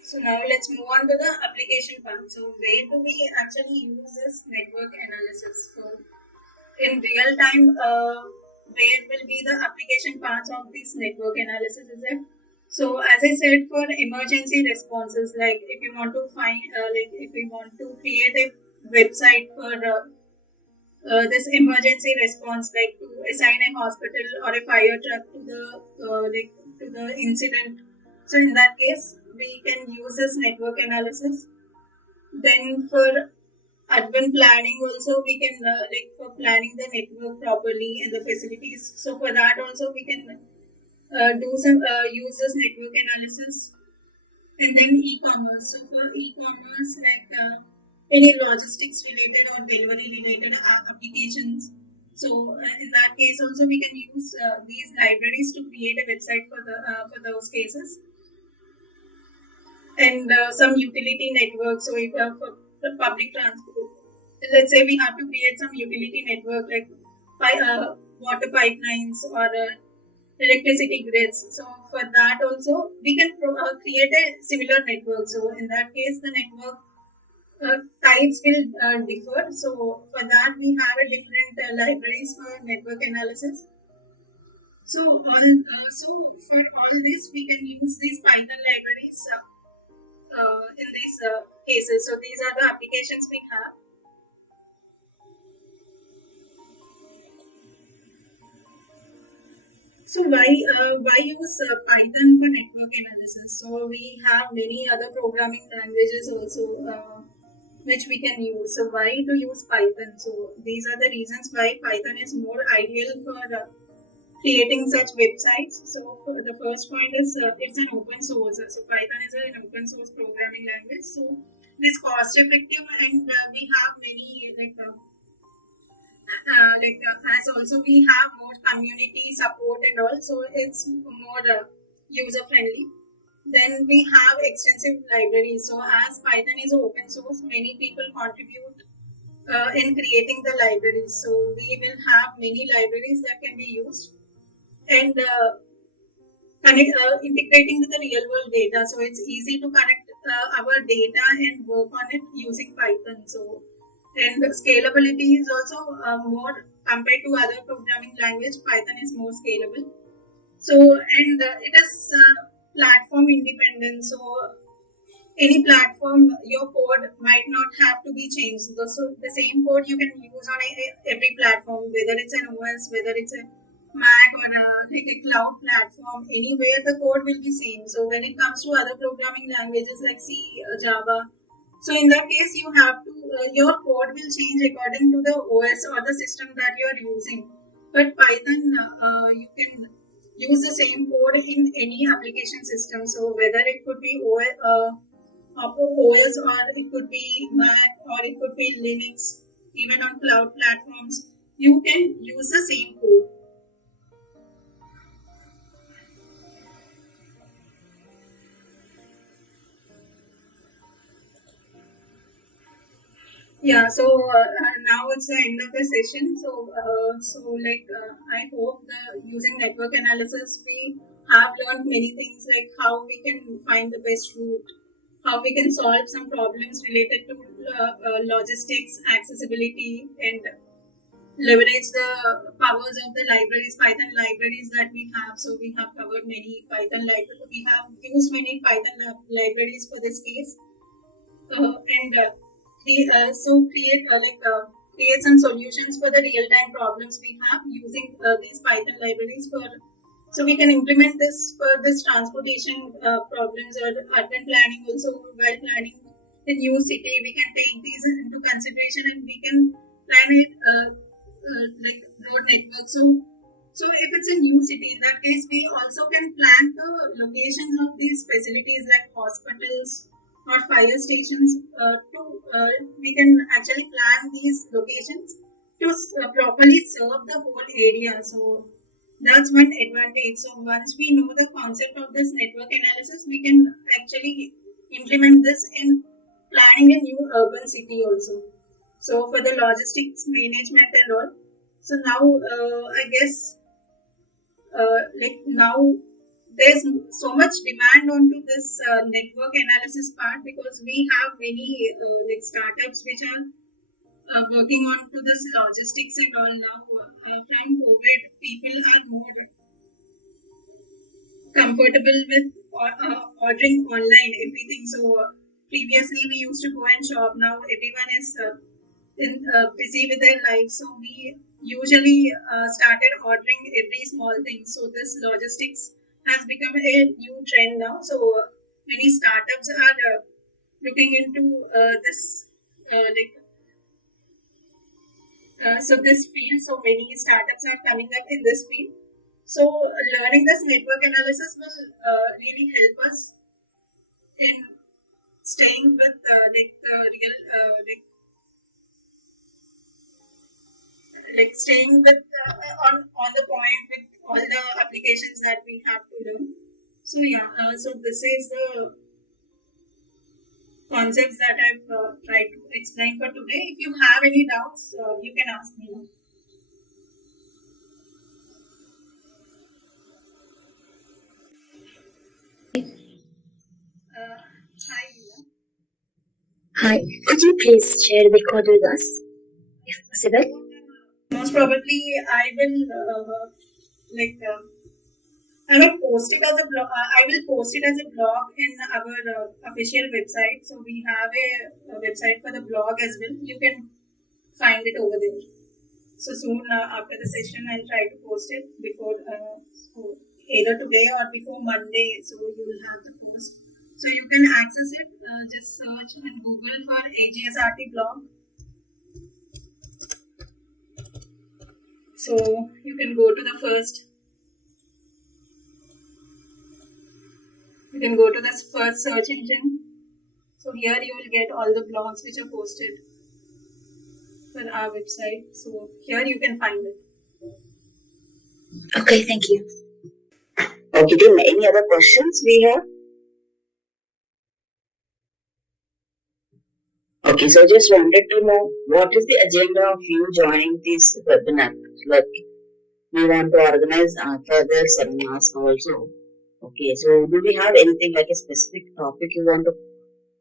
So now let's move on to the application part. So where do we actually use this network analysis? So in real time, where will be the application parts of this network analysis? Is it? So as I said, for emergency responses, like if you want to find, if we want to create a website for this emergency response, like to assign a hospital or a fire truck to the to the incident. So in that case, we can use this network analysis. Then for urban planning also we can for planning the network properly and the facilities. So for that also we can do some use this network analysis. And then e-commerce. So for e-commerce, any logistics related or delivery related applications. So in that case also we can use these libraries to create a website for the for those cases. and some utility network. So if for the public transport, let's say we have to create some utility network like water pipelines or electricity grids. So for that also we can create a similar network. So in that case, the network types will differ. So for that we have a different libraries for network analysis. So for all this we can use these Python libraries in these cases. So these are the applications we have. So why use Python for network analysis? So we have many other programming languages also which we can use. So why to use Python? So these are the reasons why Python is more ideal for creating such websites. So the first point is it's an open source. So Python is an open source programming language. So it's cost effective and we have many as also we have more community support and also it's more user friendly. Then we have extensive libraries. So as Python is open source, many people contribute in creating the libraries. So we will have many libraries that can be used and integrating with the real world data. So it's easy to connect our data and work on it using Python. So and scalability is also more compared to other programming language. Python is more scalable. So and it is platform independent. So any platform, your code might not have to be changed. So the same code you can use on every platform, whether it's an OS, whether it's a Mac or like a cloud platform. Anywhere the code will be same. So when it comes to other programming languages like C, Java, so in that case you have to your code will change according to the OS or the system that you are using. But Python, you can use the same code in any application system. So whether it could be OS or it could be Mac or it could be Linux, even on cloud platforms, you can use the same code. Yeah, so now it's the end of the session. I hope the using network analysis we have learned many things like how we can find the best route, how we can solve some problems related to logistics, accessibility, and leverage the powers of the libraries, Python libraries that we have. So we have covered many Python libraries. We have used many Python libraries for this case, and create some solutions for the real-time problems we have using these Python libraries for. So we can implement this for this transportation problems or urban planning also while planning the new city. We can take these into consideration and we can plan it like road network. So if it's a new city, in that case, we also can plan the locations of these facilities like hospitals or fire stations. We can actually plan these locations to properly serve the whole area. So that's one advantage. So once we know the concept of this network analysis, we can actually implement this in planning a new urban city also. So for the logistics management and all. So now I guess now there's so much demand onto this network analysis part because we have many startups which are working on to this logistics and all now. From COVID, people are more comfortable with ordering online everything. So previously we used to go and shop. Now everyone is busy with their lives. So we usually started ordering every small thing. So this logistics has become a new trend now. So many startups are looking into this this field. So many startups are coming up in this field. So learning this network analysis will really help us in staying with the real staying with on the point with all the applications that we have to learn. So yeah, so this is the concepts that I've tried to explain for today. If you have any doubts, you can ask me now. Hi, Leela. Hi, could you please share the code with us, if possible? Most probably, I will like I will post it as a blog. I will post it as a blog in our official website. So we have a website for the blog as well. You can find it over there. So soon after the session, I'll try to post it before so either today or before Monday. So you will have the post. So you can access it. Just search in Google for AGSRT blog. So you can go to the first. You can go to this first search engine. So here you will get all the blogs which are posted for our website. So here you can find it. Okay, thank you. Okay, team, any other questions we have? Okay, so just wanted to know what is the agenda of you joining this webinar? Like, we want to organize further seminars also. Okay, so do we have anything like a specific topic you want to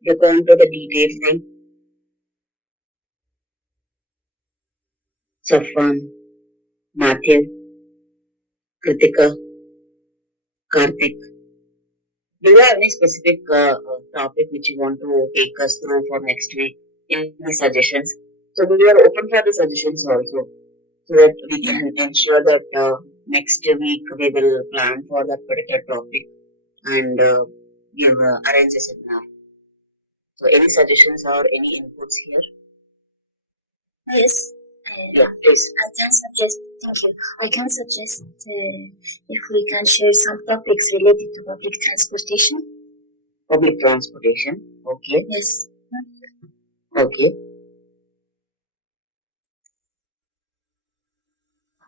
look into the details thing? Safwan, Matthew, Kritika, Karthik. Do you have any specific topic which you want to take us through for next week? Any suggestions? So we are open for the suggestions also, so that we can ensure that next week we will plan for that particular topic and arrange a seminar. So any suggestions or any inputs here? Yes, Yeah, please. I can suggest. Thank you. I can suggest if we can share some topics related to public transportation. Public transportation. Okay. Yes. Okay.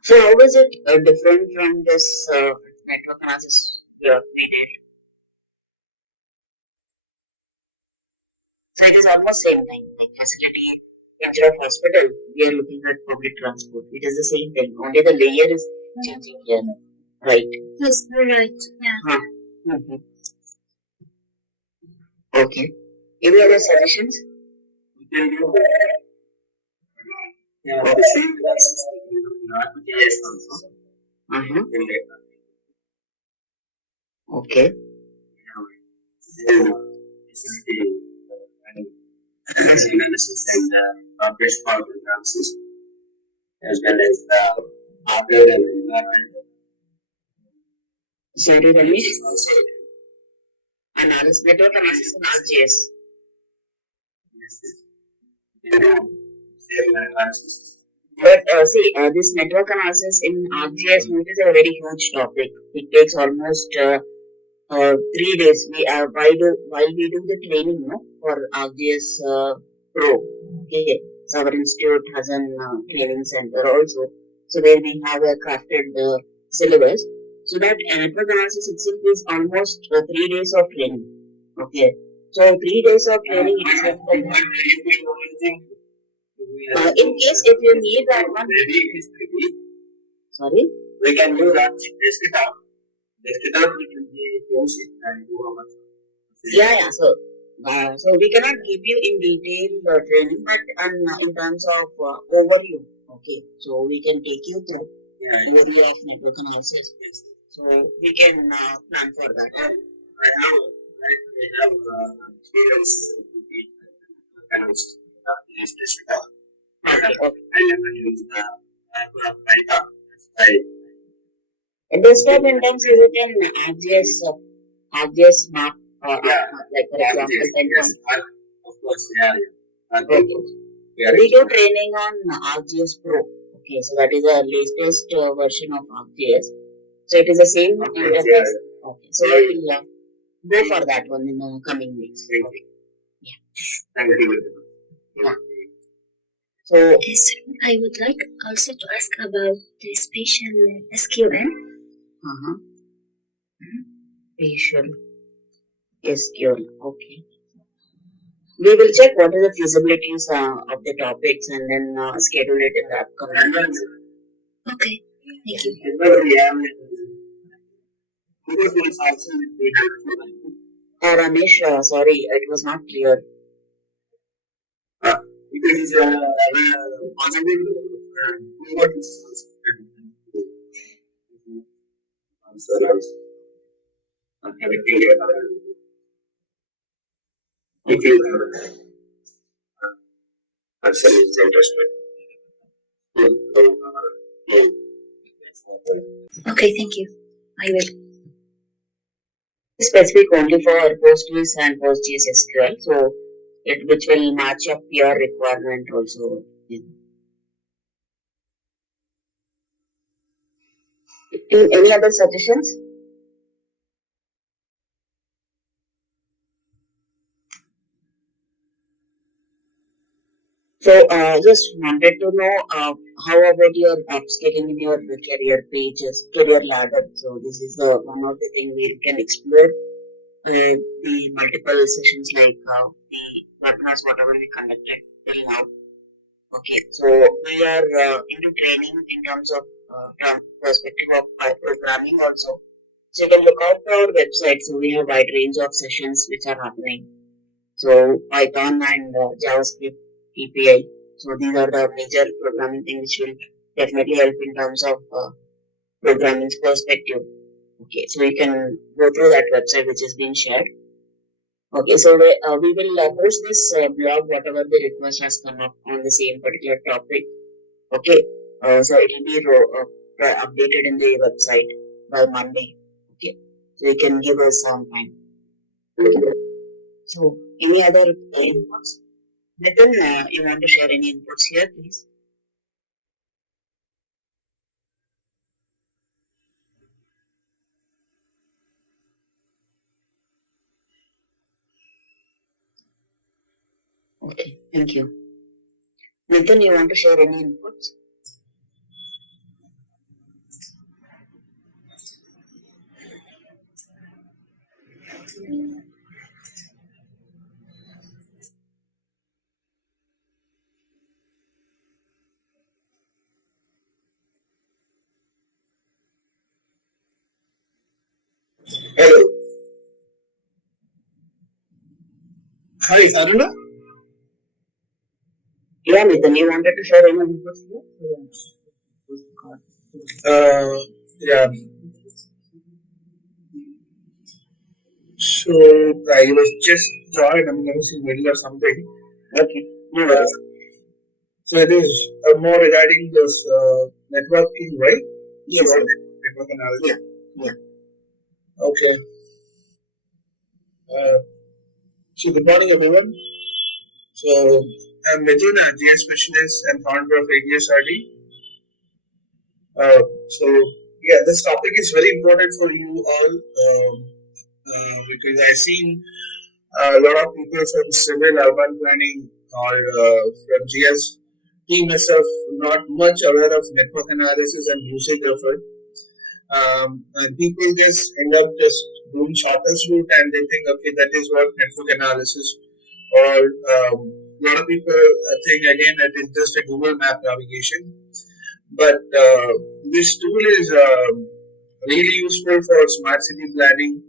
So how is it different from this network analysis we did? So it is almost same thing, like facility instead of hospital, we are looking at public transport. It is the same thing, only the layer is changing here, right? Yes, you're right. Yeah. Huh. Mhm. Okay. Any other suggestions? Yeah, the same classes not yes also. Uh-huh. Okay. This is the analysis and best part analysis as well as the hardware and environment. Sorry, Ramesh. Analysis, network analysis in ArcGIS. But see, this network analysis in ArcGIS is a very huge topic. It takes almost 3 days. While we do the training, no, for ArcGIS Pro. Okay, so our institute has an training center also. So where we have a crafted syllabus. So that network analysis itself is almost 3 days of training. Okay, so 3 days of training itself. In case if you need that one, sorry, we can use that desktop. Desktop we can use it and do our. Yeah, yeah. So we cannot give you in detail training, but in terms of overview, okay. So we can take you through overview of network analysis. So we can plan for that. And I have experience to be analyst. Use desktop. Okay. I never use the Python. Right. Desktop in terms is it in ArcGIS map, yeah, like for example, yes, of course, yeah, yeah. Okay. We do training on ArcGIS Pro. Okay, so that is the latest version of ArcGIS. So it is the same interface. Okay, so we will go for that one in the coming weeks. Thank you. Yeah. Thank you. Yeah. So Yes, I would like also to ask about the spatial SQL. uh-huh. Spatial SQL. Okay. We will check what are the feasibilities of the topics and then schedule it in the upcoming. Okay, thank you. Ramesh, sorry, it was not clear. It is possible. What is if you person is interested. Okay, thank you. I will. Specific only for PostGIS and PostGIS SQL, so it which will match up your requirement also. Any other suggestions? So, just wanted to know how about your upscaling in your career pages, career ladder. So, this is one of the things we can explore. The multiple sessions like the webinars, whatever we conducted till now. Okay, so we are into training in terms of from perspective of programming also. So you can look out our website. So we have wide range of sessions which are happening. So Python and JavaScript API. So these are the major programming things which will definitely help in terms of programming's perspective. Okay, so you can go through that website which is being shared. Okay, so we will post this blog, whatever the request has come up on the same particular topic. Okay, so it will be updated in the website by Monday. Okay, so you can give us some time. So, any other inputs? Nitin, you want to share any inputs here, please? Okay, thank you. Nitin, you want to share any inputs? Hello. Hi, Aruna. Yeah, Nitin, you wanted to share any inputs here? Yeah. So I was just joined. I'm going to see middle or something. Okay. No so it is more regarding this networking, right? Yes. So, network analysis. Yeah. Okay. So good morning, everyone. So I'm Mithun, a GIS specialist and founder of AGSRT. So yeah, this topic is very important for you all because I've seen a lot of people from civil urban planning or from GS team itself not much aware of network analysis and usage of it. And people just end up just doing shortest route and they think, okay, that is what network analysis or a lot of people think again that it's just a Google map navigation. But this tool is really useful for smart city planning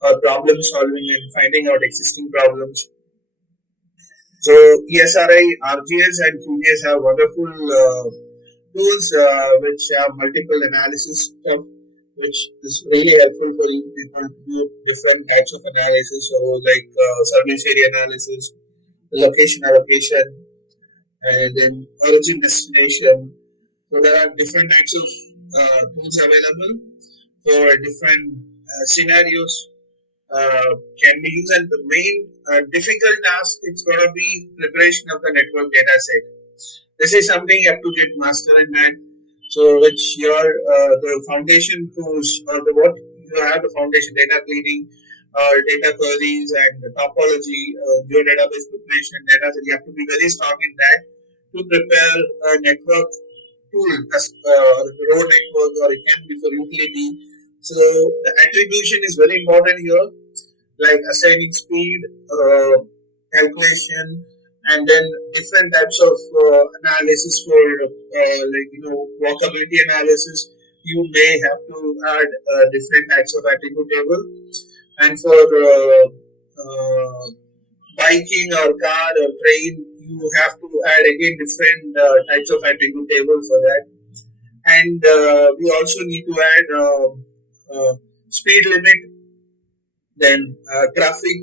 or problem solving and finding out existing problems. So ESRI, RGS, and QGS have wonderful tools which have multiple analysis stuff, which is really helpful for you people to do different types of analysis. So like surface area analysis, location allocation, and then origin destination. So there are different types of tools available for different scenarios can be used, and the main difficult task it's going to be preparation of the network data set. This is something you have to get master in that. So which your the foundation course or the what you have the foundation data cleaning data queries and the topology, geodatabase preparation, data set. You have to be very strong in that to prepare a network tool, road network, or it can be for utility. So the attribution is very important here, like assigning speed, calculation, and then different types of analysis for walkability analysis. You may have to add different types of attribute table, and for biking or car or train, you have to add again different types of attribute table for that. And we also need to add speed limit, then traffic.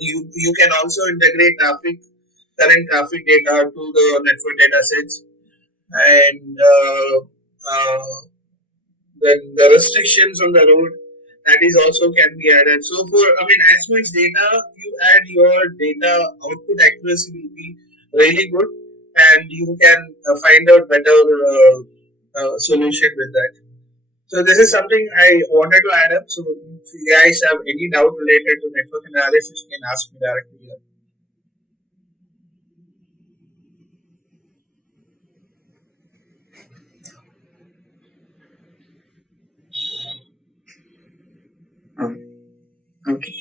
You can also integrate current traffic data to the network data sets, and then the restrictions on the road, that is also can be added. So for as much data you add, your data output accuracy will be really good, and you can find out better solution with that. So this is something I wanted to add up. So if you guys have any doubt related to network analysis, you can ask me directly here. Oh, okay.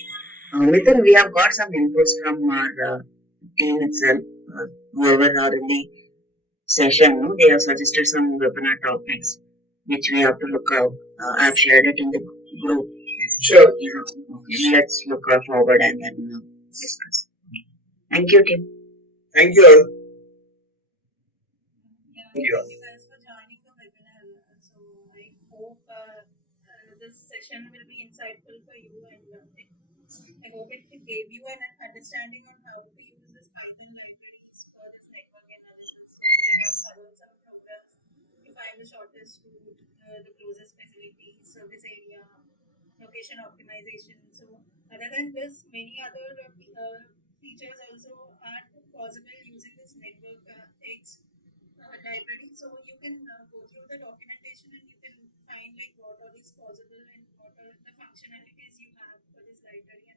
Mithun, we have got some inputs from our team itself. Whoever are in the session, no, they have suggested some webinar topics which we have to look out. I've shared it in the group. Sure. Okay, let's look forward and then discuss. Thank you, Tim. Thank you all. Thank you guys for joining the webinar. So I hope this session will be insightful for you, and I hope it gave you an understanding on how to use this Python libraries for this network analysis. So we have covered some programs to find the shortest route, the closest facility, service area, location optimization. So other than this, many other features also are possible using this NetworkX library. So you can go through the documentation and you can find like what all is possible and what are the functionalities you have for this library, and